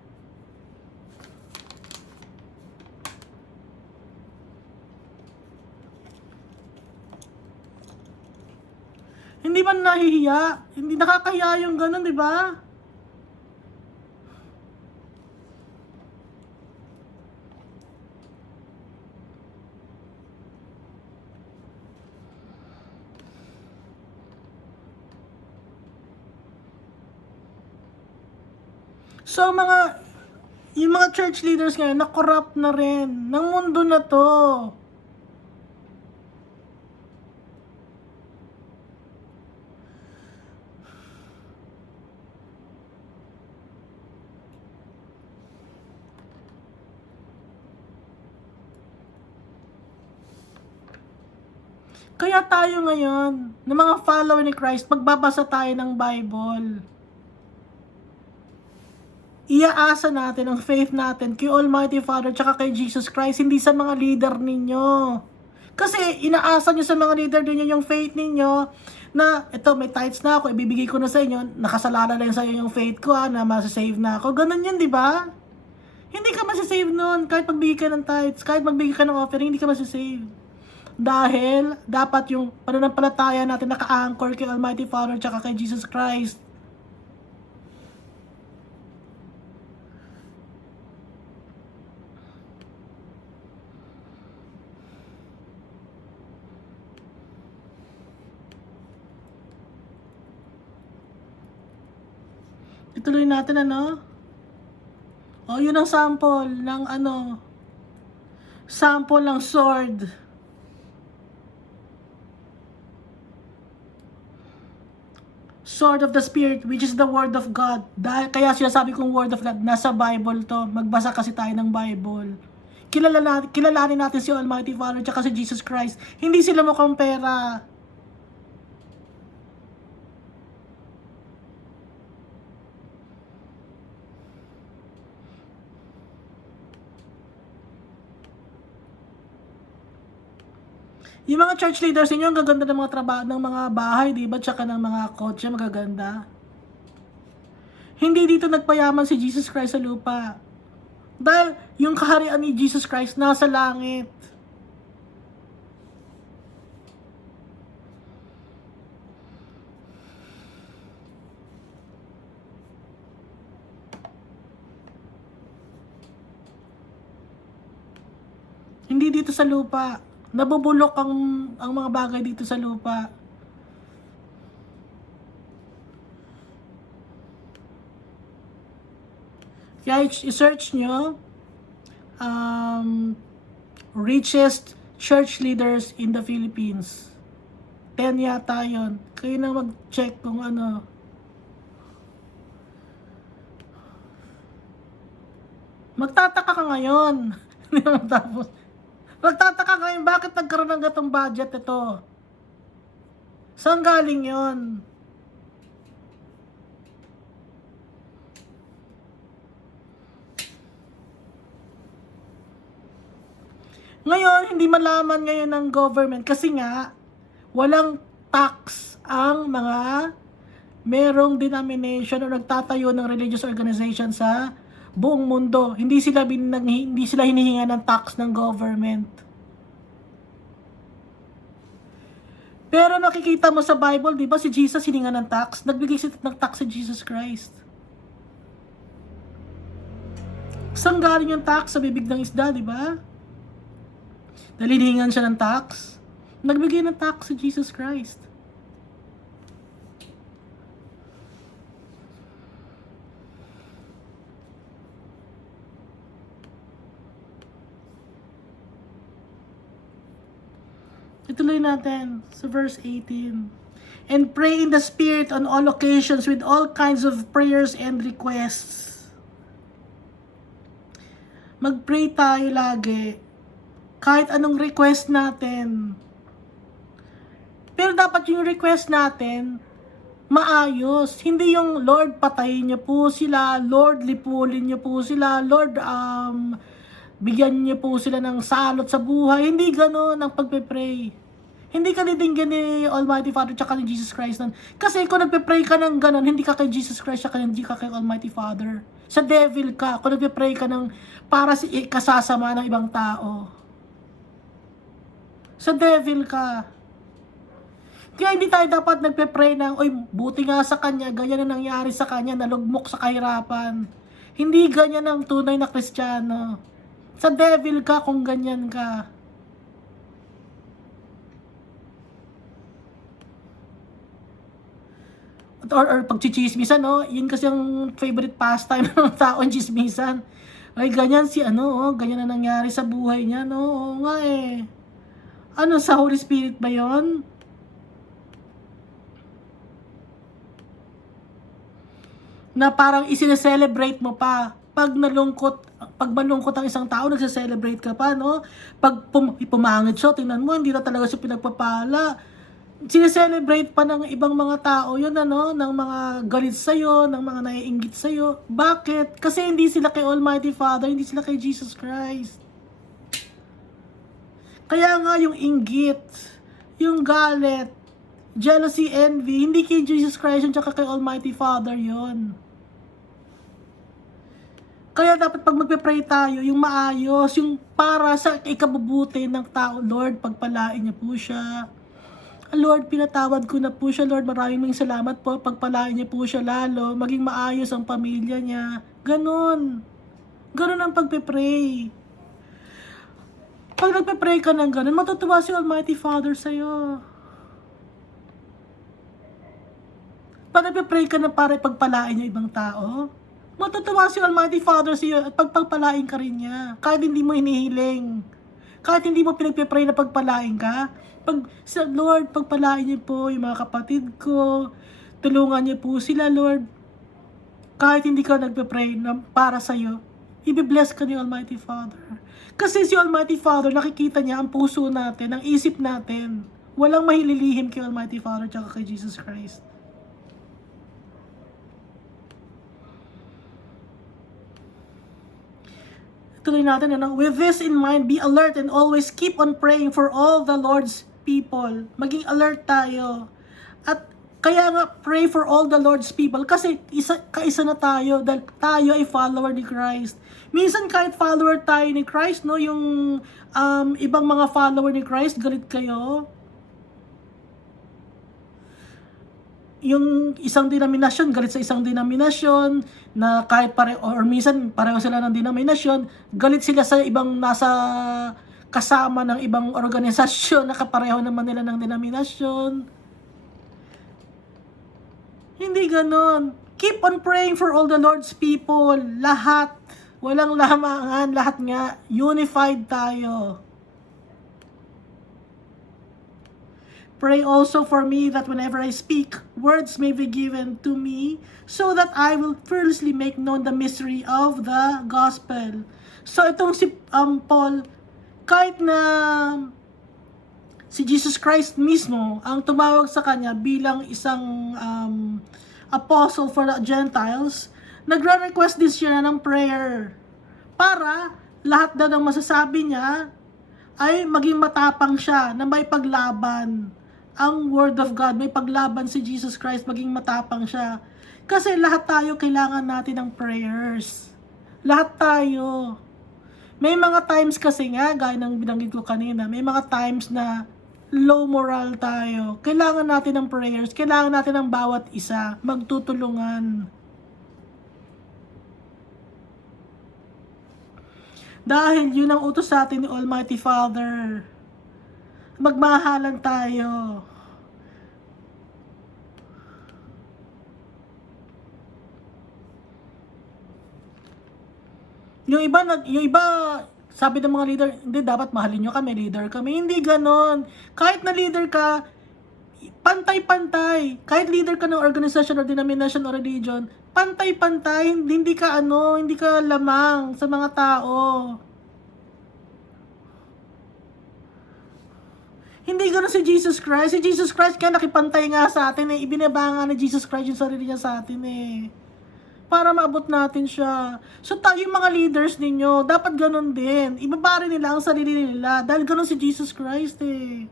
Hindi man nahihiya. Hindi nakakahiya yung ganun, di ba? So, yung mga church leaders ngayon, na-corrupt na rin ng mundo na to. Kaya tayo ngayon, ng mga follower ni Christ, magbabasa tayo ng Bible. Iaasa natin ang faith natin kay Almighty Father tsaka kay Jesus Christ, hindi sa mga leader ninyo. Kasi inaasa nyo sa mga leader ninyo yung faith ninyo na ito, may tithes na ako, ibibigay ko na sa inyo, nakasalala lang sa inyo yung faith ko na masasave na ako. Ganun yun, di ba? Hindi ka masasave nun kahit magbigay ka ng tithes, kahit magbigay ka ng offering, hindi ka masasave. Dahil dapat yung pananampalataya natin naka-anchor kay Almighty Father tsaka kay Jesus Christ. Ituloy natin O, yun ang sample ng sample ng sword. Sword of the Spirit, which is the Word of God. Dahil, kaya sinasabi kong Word of God, nasa Bible to. Magbasa kasi tayo ng Bible. Kilalanin natin si Almighty Father at si Jesus Christ. Hindi sila mukhang pera. Yung mga church leaders ninyo, ang gaganda ng mga trabaho, ng mga bahay, di ba? Tsaka ng mga kotse, magaganda. Hindi dito nagpayaman si Jesus Christ sa lupa. Dahil yung kaharian ni Jesus Christ nasa langit. Hindi dito sa lupa. Nabubulok ang mga bagay dito sa lupa. Kaya i-search nyo richest church leaders in the Philippines. 10 yata yun. Kayo na mag-check kung ano. Magtataka ka ngayon. Hindi naman tapos. Magtataka ka ngayon, bakit nagkaroon ng gatong budget ito? Saan galing yon? Ngayon, hindi malaman ngayon ng government kasi nga, walang tax ang mga merong denomination o nagtatayo ng religious organization sa buong mundo. Hindi sila hinihinga ng tax ng government. Pero nakikita mo sa Bible, di ba si Jesus hininga ng tax? Nagbigay ng tax si Jesus Christ. Saan galing yung tax? Sa bibig ng isda, di ba? Dahil siya ng tax. Nagbigay ng tax si Jesus Christ. Ituloy natin sa verse 18. And pray in the Spirit on all occasions with all kinds of prayers and requests. Mag-pray tayo lagi. Kahit anong request natin. Pero dapat yung request natin, maayos. Hindi yung, Lord, patayin niyo po sila. Lord, lipulin niyo po sila. Lord, bigyan niyo po sila ng salot sa buhay. Hindi gano'n ang pagpe-pray. Hindi ka didinggan ni Almighty Father tsaka ni Jesus Christ nun. Kasi kung nagpe-pray ka ng gano'n, hindi ka kay Jesus Christ tsaka hindi ka kay Almighty Father. Sa devil ka. Kung nagpe-pray ka ng para kasasama ng ibang tao. Sa devil ka. Kaya hindi tayo dapat nagpe-pray ng, oy, buti nga sa kanya, ganyan na nangyari sa kanya, nalugmok sa kahirapan. Hindi ganyan ang tunay na Kristiyano. Sa devil ka kung ganyan ka. Or pagchichismisan, no? Yun kasi ang favorite pastime ng tao, ang chismisan. Ay, ganyan si ganyan na nangyari sa buhay niya, no? Oo nga eh. Ano, sa Holy Spirit ba yon? Na parang isine-celebrate mo pa. Pag malungkot ang isang tao, nagse-celebrate ka pa, no? Pag pumangit siya, tingnan mo, hindi na talaga siya pinagpapala. Sineselebrate pa ng ibang mga tao yun, ng mga galit sa'yo, ng mga naiinggit sa'yo. Bakit? Kasi hindi sila kay Almighty Father, hindi sila kay Jesus Christ. Kaya nga yung inggit, yung galit, jealousy, envy, hindi kay Jesus Christ yun, tsaka kay Almighty Father yun. Kaya dapat pag magpe-pray tayo, yung maayos, yung para sa ikabubuti ng tao, Lord, pagpalain niya po siya. Lord, pinatawad ko na po siya, Lord, maraming salamat po, pagpalain niya po siya lalo, maging maayos ang pamilya niya. Ganon. Ganon ang pagpe-pray. Pag nagpe-pray ka ng ganon, matutuwa si Almighty Father sa'yo. Pag nagpe-pray ka na para pagpalain niya ibang tao, matutuwa si Almighty Father sa iyo at pagpalain ka rin niya. Kahit hindi mo hinihiling. Kahit hindi mo pinagpe-pray na pagpalain ka. Sa Lord, pagpalain niyo po yung mga kapatid ko. Tulungan niyo po sila, Lord. Kahit hindi ka nagpe-pray na para sa iyo, i-bless ka ni Almighty Father. Kasi si Almighty Father, nakikita niya ang puso natin, ang isip natin. Walang mahililihim kay Almighty Father at kay Jesus Christ. Tuloy natin, with this in mind, be alert and always keep on praying for all the Lord's people. Maging alert tayo. At kaya nga, pray for all the Lord's people. Kasi kaisa na tayo, dahil tayo ay follower ni Christ. Minsan kahit follower tayo ni Christ, no, yung ibang mga follower ni Christ, galit kayo. Yung isang denominasyon, galit sa isang denominasyon, na kahit or minsan pareho sila ng denominasyon, galit sila sa ibang nasa kasama ng ibang organisasyon na kapareho naman nila ng denominasyon. Hindi ganon. Keep on praying for all the Lord's people. Lahat. Walang lamangan. Lahat nga. Unified tayo. Pray also for me that whenever I speak, words may be given to me, so that I will fearlessly make known the mystery of the gospel. So itong si Paul, kahit na si Jesus Christ mismo ang tumawag sa kanya bilang isang apostle for the Gentiles, nagre-request din siya ng prayer para lahat na ng masasabi niya ay maging matapang siya na may paglaban. Ang Word of God, may paglaban si Jesus Christ, maging matapang siya. Kasi lahat tayo kailangan natin ng prayers. Lahat tayo. May mga times kasi nga, gaya ng binanggit ko kanina, may mga times na low moral tayo. Kailangan natin ng prayers, kailangan natin ng bawat isa, magtutulungan. Dahil yun ang utos sa atin ni Almighty Father. Magmahalan tayo. Yung iba, sabi ng mga leader, hindi, dapat mahalin nyo kami, leader kami. Hindi ganon. Kahit na leader ka, pantay-pantay. Kahit leader ka ng organization or denomination or religion, pantay-pantay. Hindi ka lamang sa mga tao. Hindi gano'n si Jesus Christ. Si Jesus Christ kaya nakipantay nga sa atin eh. Ibinaba nga ni Jesus Christ yung sarili niya sa atin eh. Para maabot natin siya. So tayo yung mga leaders ninyo, dapat gano'n din. Ibaba rin nila ang sarili nila. Dahil gano'n si Jesus Christ eh.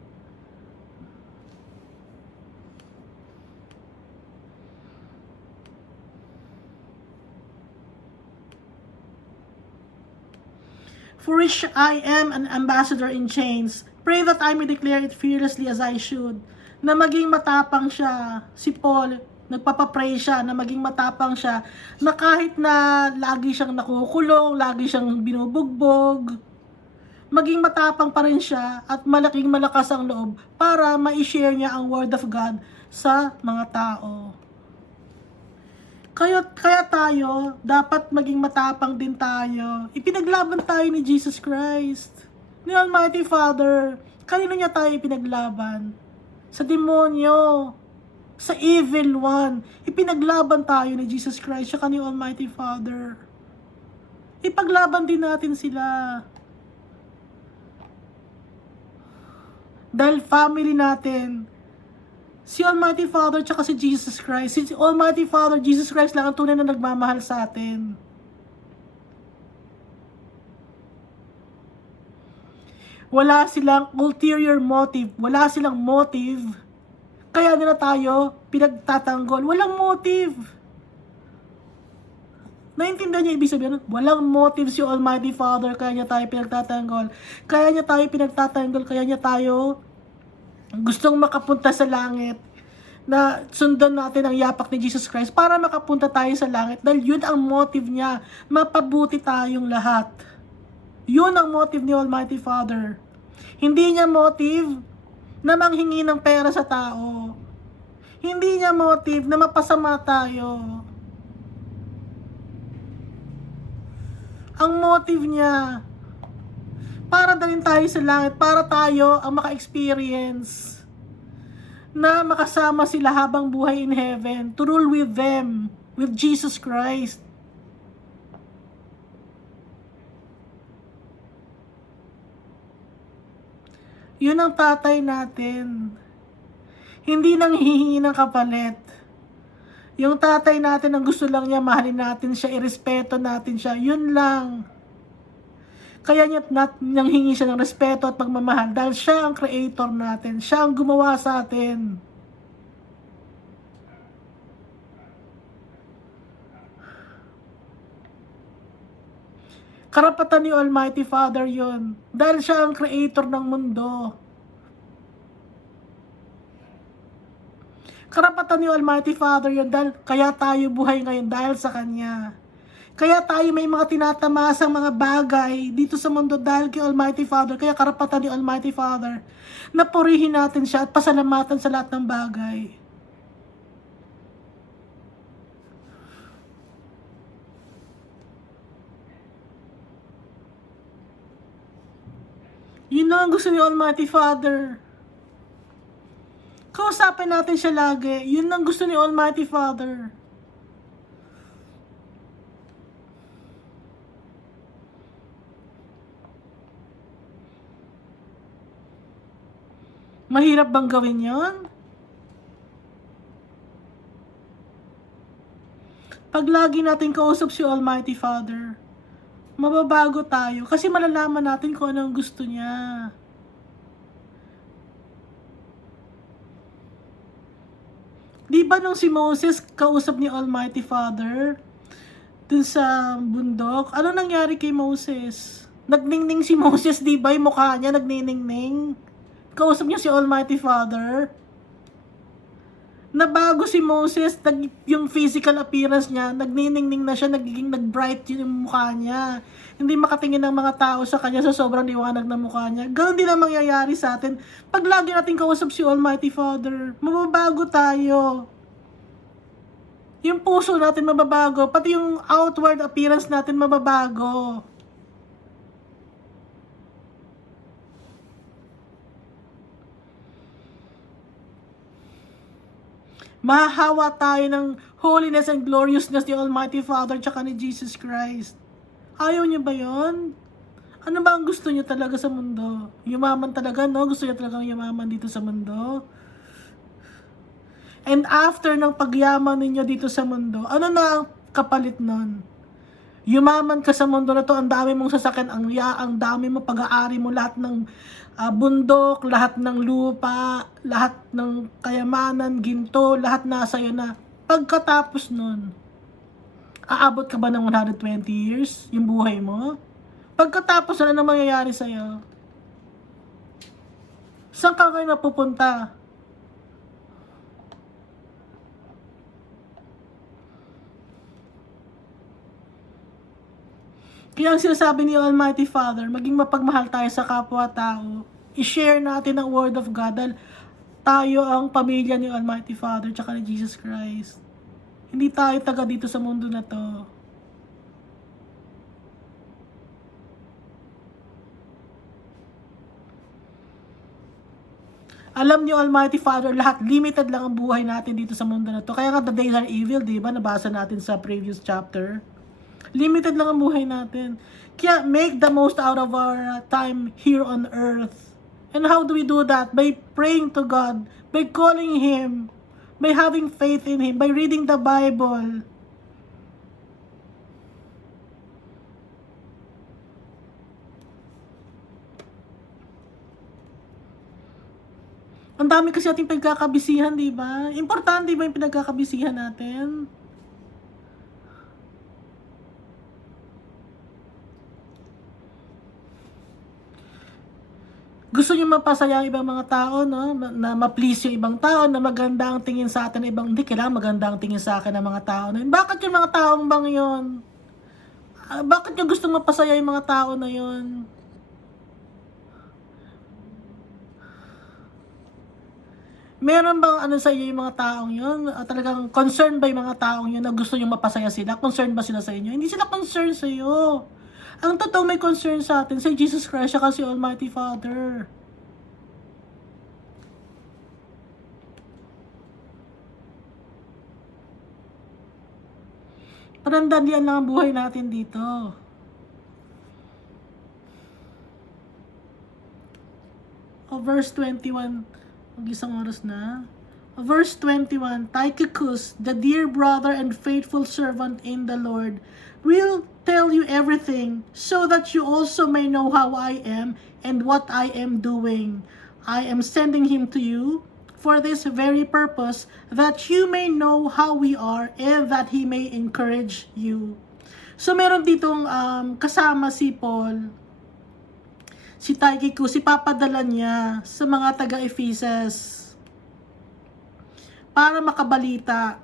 For which I am an ambassador in chains. Pray that I may declare it fearlessly as I should. Na maging matapang siya. Si Paul, nagpapapray siya na maging matapang siya. Na kahit na lagi siyang nakukulong, lagi siyang binubugbog, maging matapang pa rin siya at malaking malakas ang loob para ma-share niya ang word of God sa mga tao. Kaya tayo, dapat maging matapang din tayo. Ipinaglaban tayo ni Jesus Christ, ni Almighty Father. Kanino niya tayo ipinaglaban? Sa demonyo, sa evil one. Ipinaglaban tayo ni Jesus Christ, siya ni Almighty Father. Ipaglaban din natin sila. Dahil family natin, si Almighty Father tsaka si Jesus Christ. Si Almighty Father, Jesus Christ lang ang tunay na nagmamahal sa atin. Wala silang ulterior motive. Wala silang motive. Kaya nila tayo pinagtatanggol. Walang motive. Naintindihan niya ibig sabihin? Walang motive si Almighty Father. Kaya niya tayo pinagtatanggol. Kaya niya tayo pinagtatanggol. Kaya niya tayo gustong makapunta sa langit, na sundan natin ang yapak ni Jesus Christ para makapunta tayo sa langit. Dahil yun ang motive niya, mapabuti tayong lahat. Yun ang motive ni Almighty Father. Hindi niya motive na manghingi ng pera sa tao. Hindi niya motive na mapasama tayo. Ang motive niya, para dalhin tayo sa langit, para tayo ang maka-experience na makasama sila habang buhay in heaven, to rule with them, with Jesus Christ. Yun ang tatay natin. Hindi nang hihingi ng kapalit. Yung tatay natin ang gusto lang niya, mahalin natin siya, irespeto natin siya, yun lang. Kaya niya nang hingi siya ng respeto at pagmamahal dahil siya ang creator natin. Siya ang gumawa sa atin. Karapatan ni Almighty Father yon dahil siya ang creator ng mundo. Karapatan ni Almighty Father yon dahil kaya tayo buhay ngayon dahil sa Kanya. Kaya tayo may mga tinatamasang mga bagay dito sa mundo dahil kay Almighty Father. Kaya karapatan ni Almighty Father na purihin natin siya at pasalamatan sa lahat ng bagay. Yun lang ang gusto ni Almighty Father. Kausapin natin siya lagi. Yun lang gusto ni Almighty Father. Mahirap bang gawin yon? Pag lagi natin kausap si Almighty Father, mababago tayo kasi malalaman natin kung ano ang gusto niya. Di ba nung si Moses kausap ni Almighty Father dun sa bundok, ano nangyari kay Moses? Nagningning si Moses, di ba? Yung mukha niya nagniningning. Kausap niya si Almighty Father. Nabago si Moses, yung physical appearance niya, nagniningning na siya, nag-bright yung mukha niya. Hindi makatingin ng mga tao sa kanya sa sobrang liwanag ng mukha niya. Ganon din ang mangyayari sa atin. Pag lagi natin kausap si Almighty Father, mababago tayo. Yung puso natin mababago, pati yung outward appearance natin mababago. Mahahawa tayo ng holiness and gloriousness ni Almighty Father tsaka ni Jesus Christ. Ayaw niyo ba yon? Ano ba ang gusto niyo talaga sa mundo? Yumaman talaga, no? Gusto niyo talagang yumaman dito sa mundo? And after ng pagyaman ninyo dito sa mundo, ano na ang kapalit nun? Yumaman ka sa mundo na to, ang dami mong sasakyan, ang dami mo pag-aari mo, lahat ng bundok, lahat ng lupa, lahat ng kayamanan, ginto, lahat nasa iyo na. Pagkatapos nun, aabot ka ba ng 120 years yung buhay mo? Pagkatapos na mangyayari sa'yo? Saan ka kayo napupunta? Kaya ang sinasabi ni Almighty Father, maging mapagmahal tayo sa kapwa-tao. I-share natin ang Word of God dahil tayo ang pamilya ni Almighty Father tsaka ni Jesus Christ. Hindi tayo taga dito sa mundo na to. Alam niyo, Almighty Father, lahat limited lang ang buhay natin dito sa mundo na to. Kaya nga the days are evil, di ba? Nabasa natin sa previous chapter. Limited lang ang buhay natin. Kaya make the most out of our time here on earth. And how do we do that? By praying to God, by calling Him, by having faith in Him, by reading the Bible. Ang dami kasi ating pinagkakabisihan, di ba? Importante ba yung pinagkakabisihan natin? Gusto niyo mapasaya ang ibang mga tao, no? Na ma-please yung ibang tao, na maganda ang tingin sa atin ng ibang, hindi kailangan maganda ang tingin sa akin ng mga tao na yun. Bakit yung mga taong bang yun? Bakit niyo gusto mapasaya yung mga tao na yun? Meron bang ano sa iyo yung mga taong yun? Talagang concerned ba yung mga taong yun na gusto niyo mapasaya sila? Concerned ba sila sa inyo? Hindi sila concerned sa iyo. Ang totoo may concern sa atin, si Jesus Christ, siya kasi Almighty Father. Panandalian lang ang buhay natin dito. Verse 21, mag-isang oras na. Verse 21, Tychicus, the dear brother and faithful servant in the Lord, will tell you everything, so that you also may know how I am and what I am doing. I am sending him to you for this very purpose, that you may know how we are and that he may encourage you. So meron ditong kasama si Paul, si Tychicus, ipapadala niya sa mga taga-Ephesus para makabalita.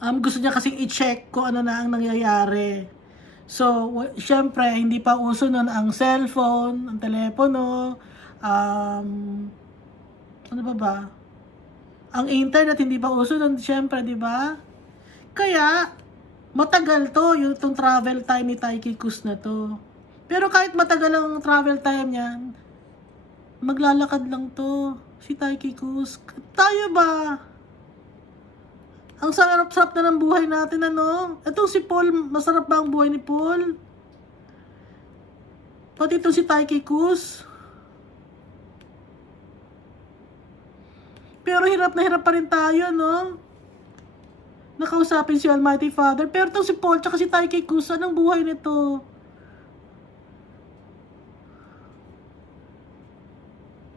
Gusto niya kasing i-check kung ano na ang nangyayari. So, syempre, hindi pa uso nun ang cellphone, ang telepono, ano ba? Ang internet, hindi pa uso nun, syempre, di ba? Kaya, matagal to, yung travel time ni Tychicus na to. Pero kahit matagal ang travel time niya, maglalakad lang to, si Tychicus. Tayo ba? Ang sarap-sarap na ng buhay natin, ano? Itong si Paul, masarap ba ang buhay ni Paul? Pati itong si Tychicus. Pero hirap na hirap pa rin tayo, no? Nakausapin si Almighty Father. Pero itong si Paul, tsaka si Tychicus, anong buhay nito?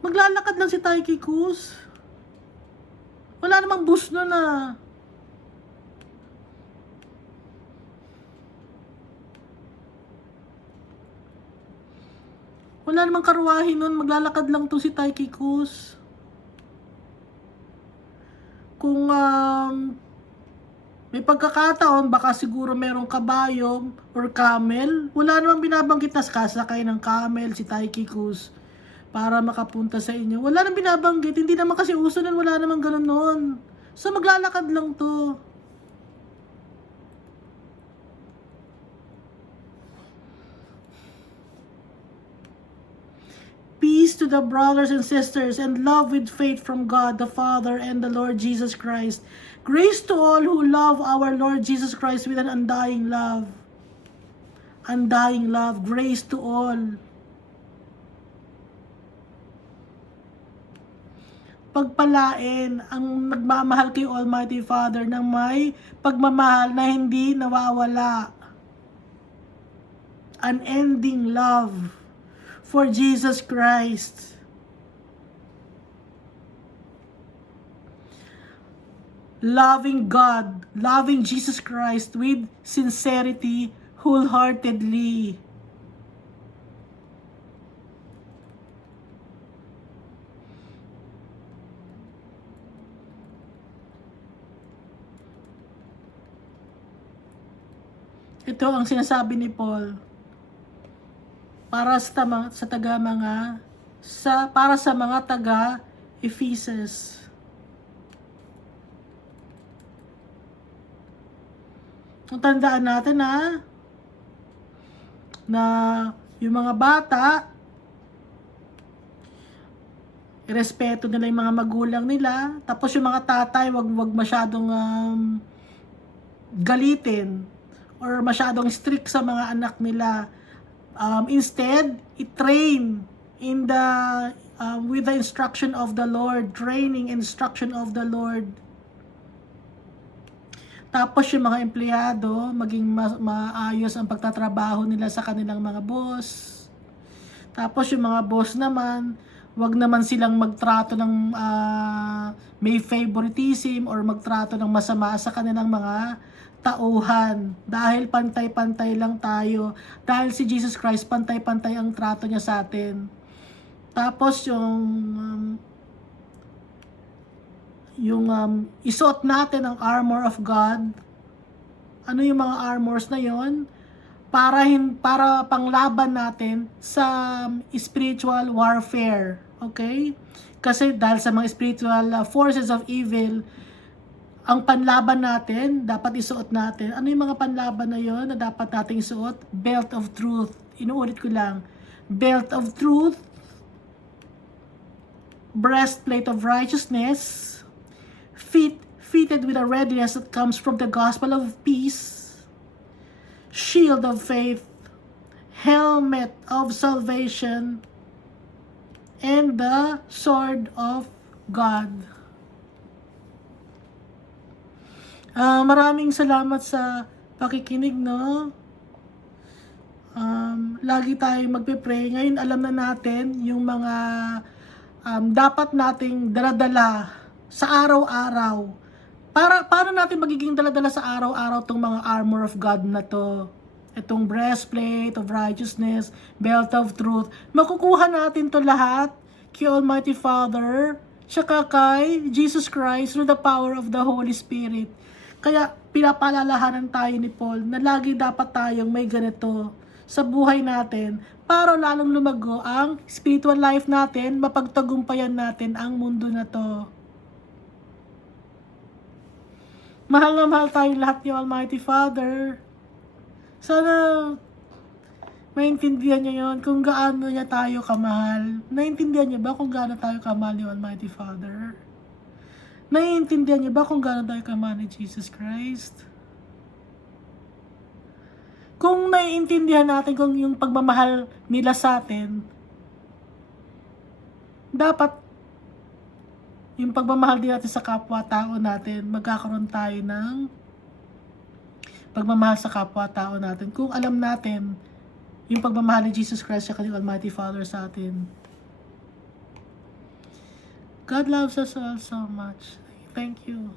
Maglalakad lang si Tychicus. Wala namang bus nun, ah. Wala namang karwahin nun, maglalakad lang to si Tychicus. Kung may pagkakataon, baka siguro merong kabayo or camel. Wala namang binabanggit na kasakay ng camel si Tychicus para makapunta sa inyo. Wala namang binabanggit, hindi naman kasi uso nun, wala namang ganun nun. So maglalakad lang to. Peace to the brothers and sisters, and love with faith from God the Father and the Lord Jesus Christ. Grace to all who love our Lord Jesus Christ with an undying love. undying love, grace to all. Pagpalain ang nagmamahal kay Almighty Father ng may pagmamahal na hindi nawawala. Unending love for Jesus Christ. Loving God, loving Jesus Christ with sincerity, wholeheartedly. Ito ang sinasabi ni Paul para sa mga taga Ephesus. Tandaan natin na yung mga bata, irespeto nila yung mga magulang nila, tapos yung mga tatay, wag masyadong galitin or masyadong strict sa mga anak nila. Instead, i-train in the with the instruction of the Lord, training instruction of the Lord. Tapos yung mga empleyado, maging maayos ang pagtatrabaho nila sa kanilang mga boss. Tapos yung mga boss naman, wag naman silang magtrato ng may favoritism or magtrato ng masama sa kanilang mga tauhan. Dahil pantay-pantay lang tayo. Dahil si Jesus Christ, pantay-pantay ang trato niya sa atin. Tapos yung isuot natin ang armor of God. Ano yung mga armors na yon? Para panglaban natin sa spiritual warfare. Okay? Kasi dahil sa mga spiritual forces of evil, ang panlaban natin, dapat isuot natin. Ano yung mga panlaban na yon na dapat nating isuot? Belt of truth. Inuulit ko lang. Belt of truth, breastplate of righteousness, fitted with a readiness that comes from the gospel of peace, shield of faith, helmet of salvation, and the sword of God. Maraming salamat sa pakikinig, no? Lagi tayong magpe-pray. Ngayon, alam na natin yung mga dapat nating daladala sa araw-araw. Paano natin magiging daladala sa araw-araw tong mga armor of God na to? Itong breastplate of righteousness, belt of truth. Makukuha natin to lahat kay Almighty Father, tsaka kay Jesus Christ through the power of the Holy Spirit. Kaya pinapaalalahanan tayo ni Paul na lagi dapat tayong may ganito sa buhay natin para lalong lumago ang spiritual life natin, mapagtagumpayan natin ang mundo na to. Mahal na mahal tayong lahat ni Almighty Father. Sana maintindihan niya yon kung gaano niya tayo kamahal. Naintindihan niya ba kung gaano tayo kamahal ni Almighty Father? Naiintindihan niyo ba kung gaano tayo kamahal ni Jesus Christ? Kung naiintindihan natin kung yung pagmamahal nila sa atin, dapat yung pagmamahal din natin sa kapwa-tao natin, magkakaroon tayo ng pagmamahal sa kapwa-tao natin. Kung alam natin yung pagmamahal ni Jesus Christ sa kanyang Almighty Father sa atin. God loves us all so much. Thank you.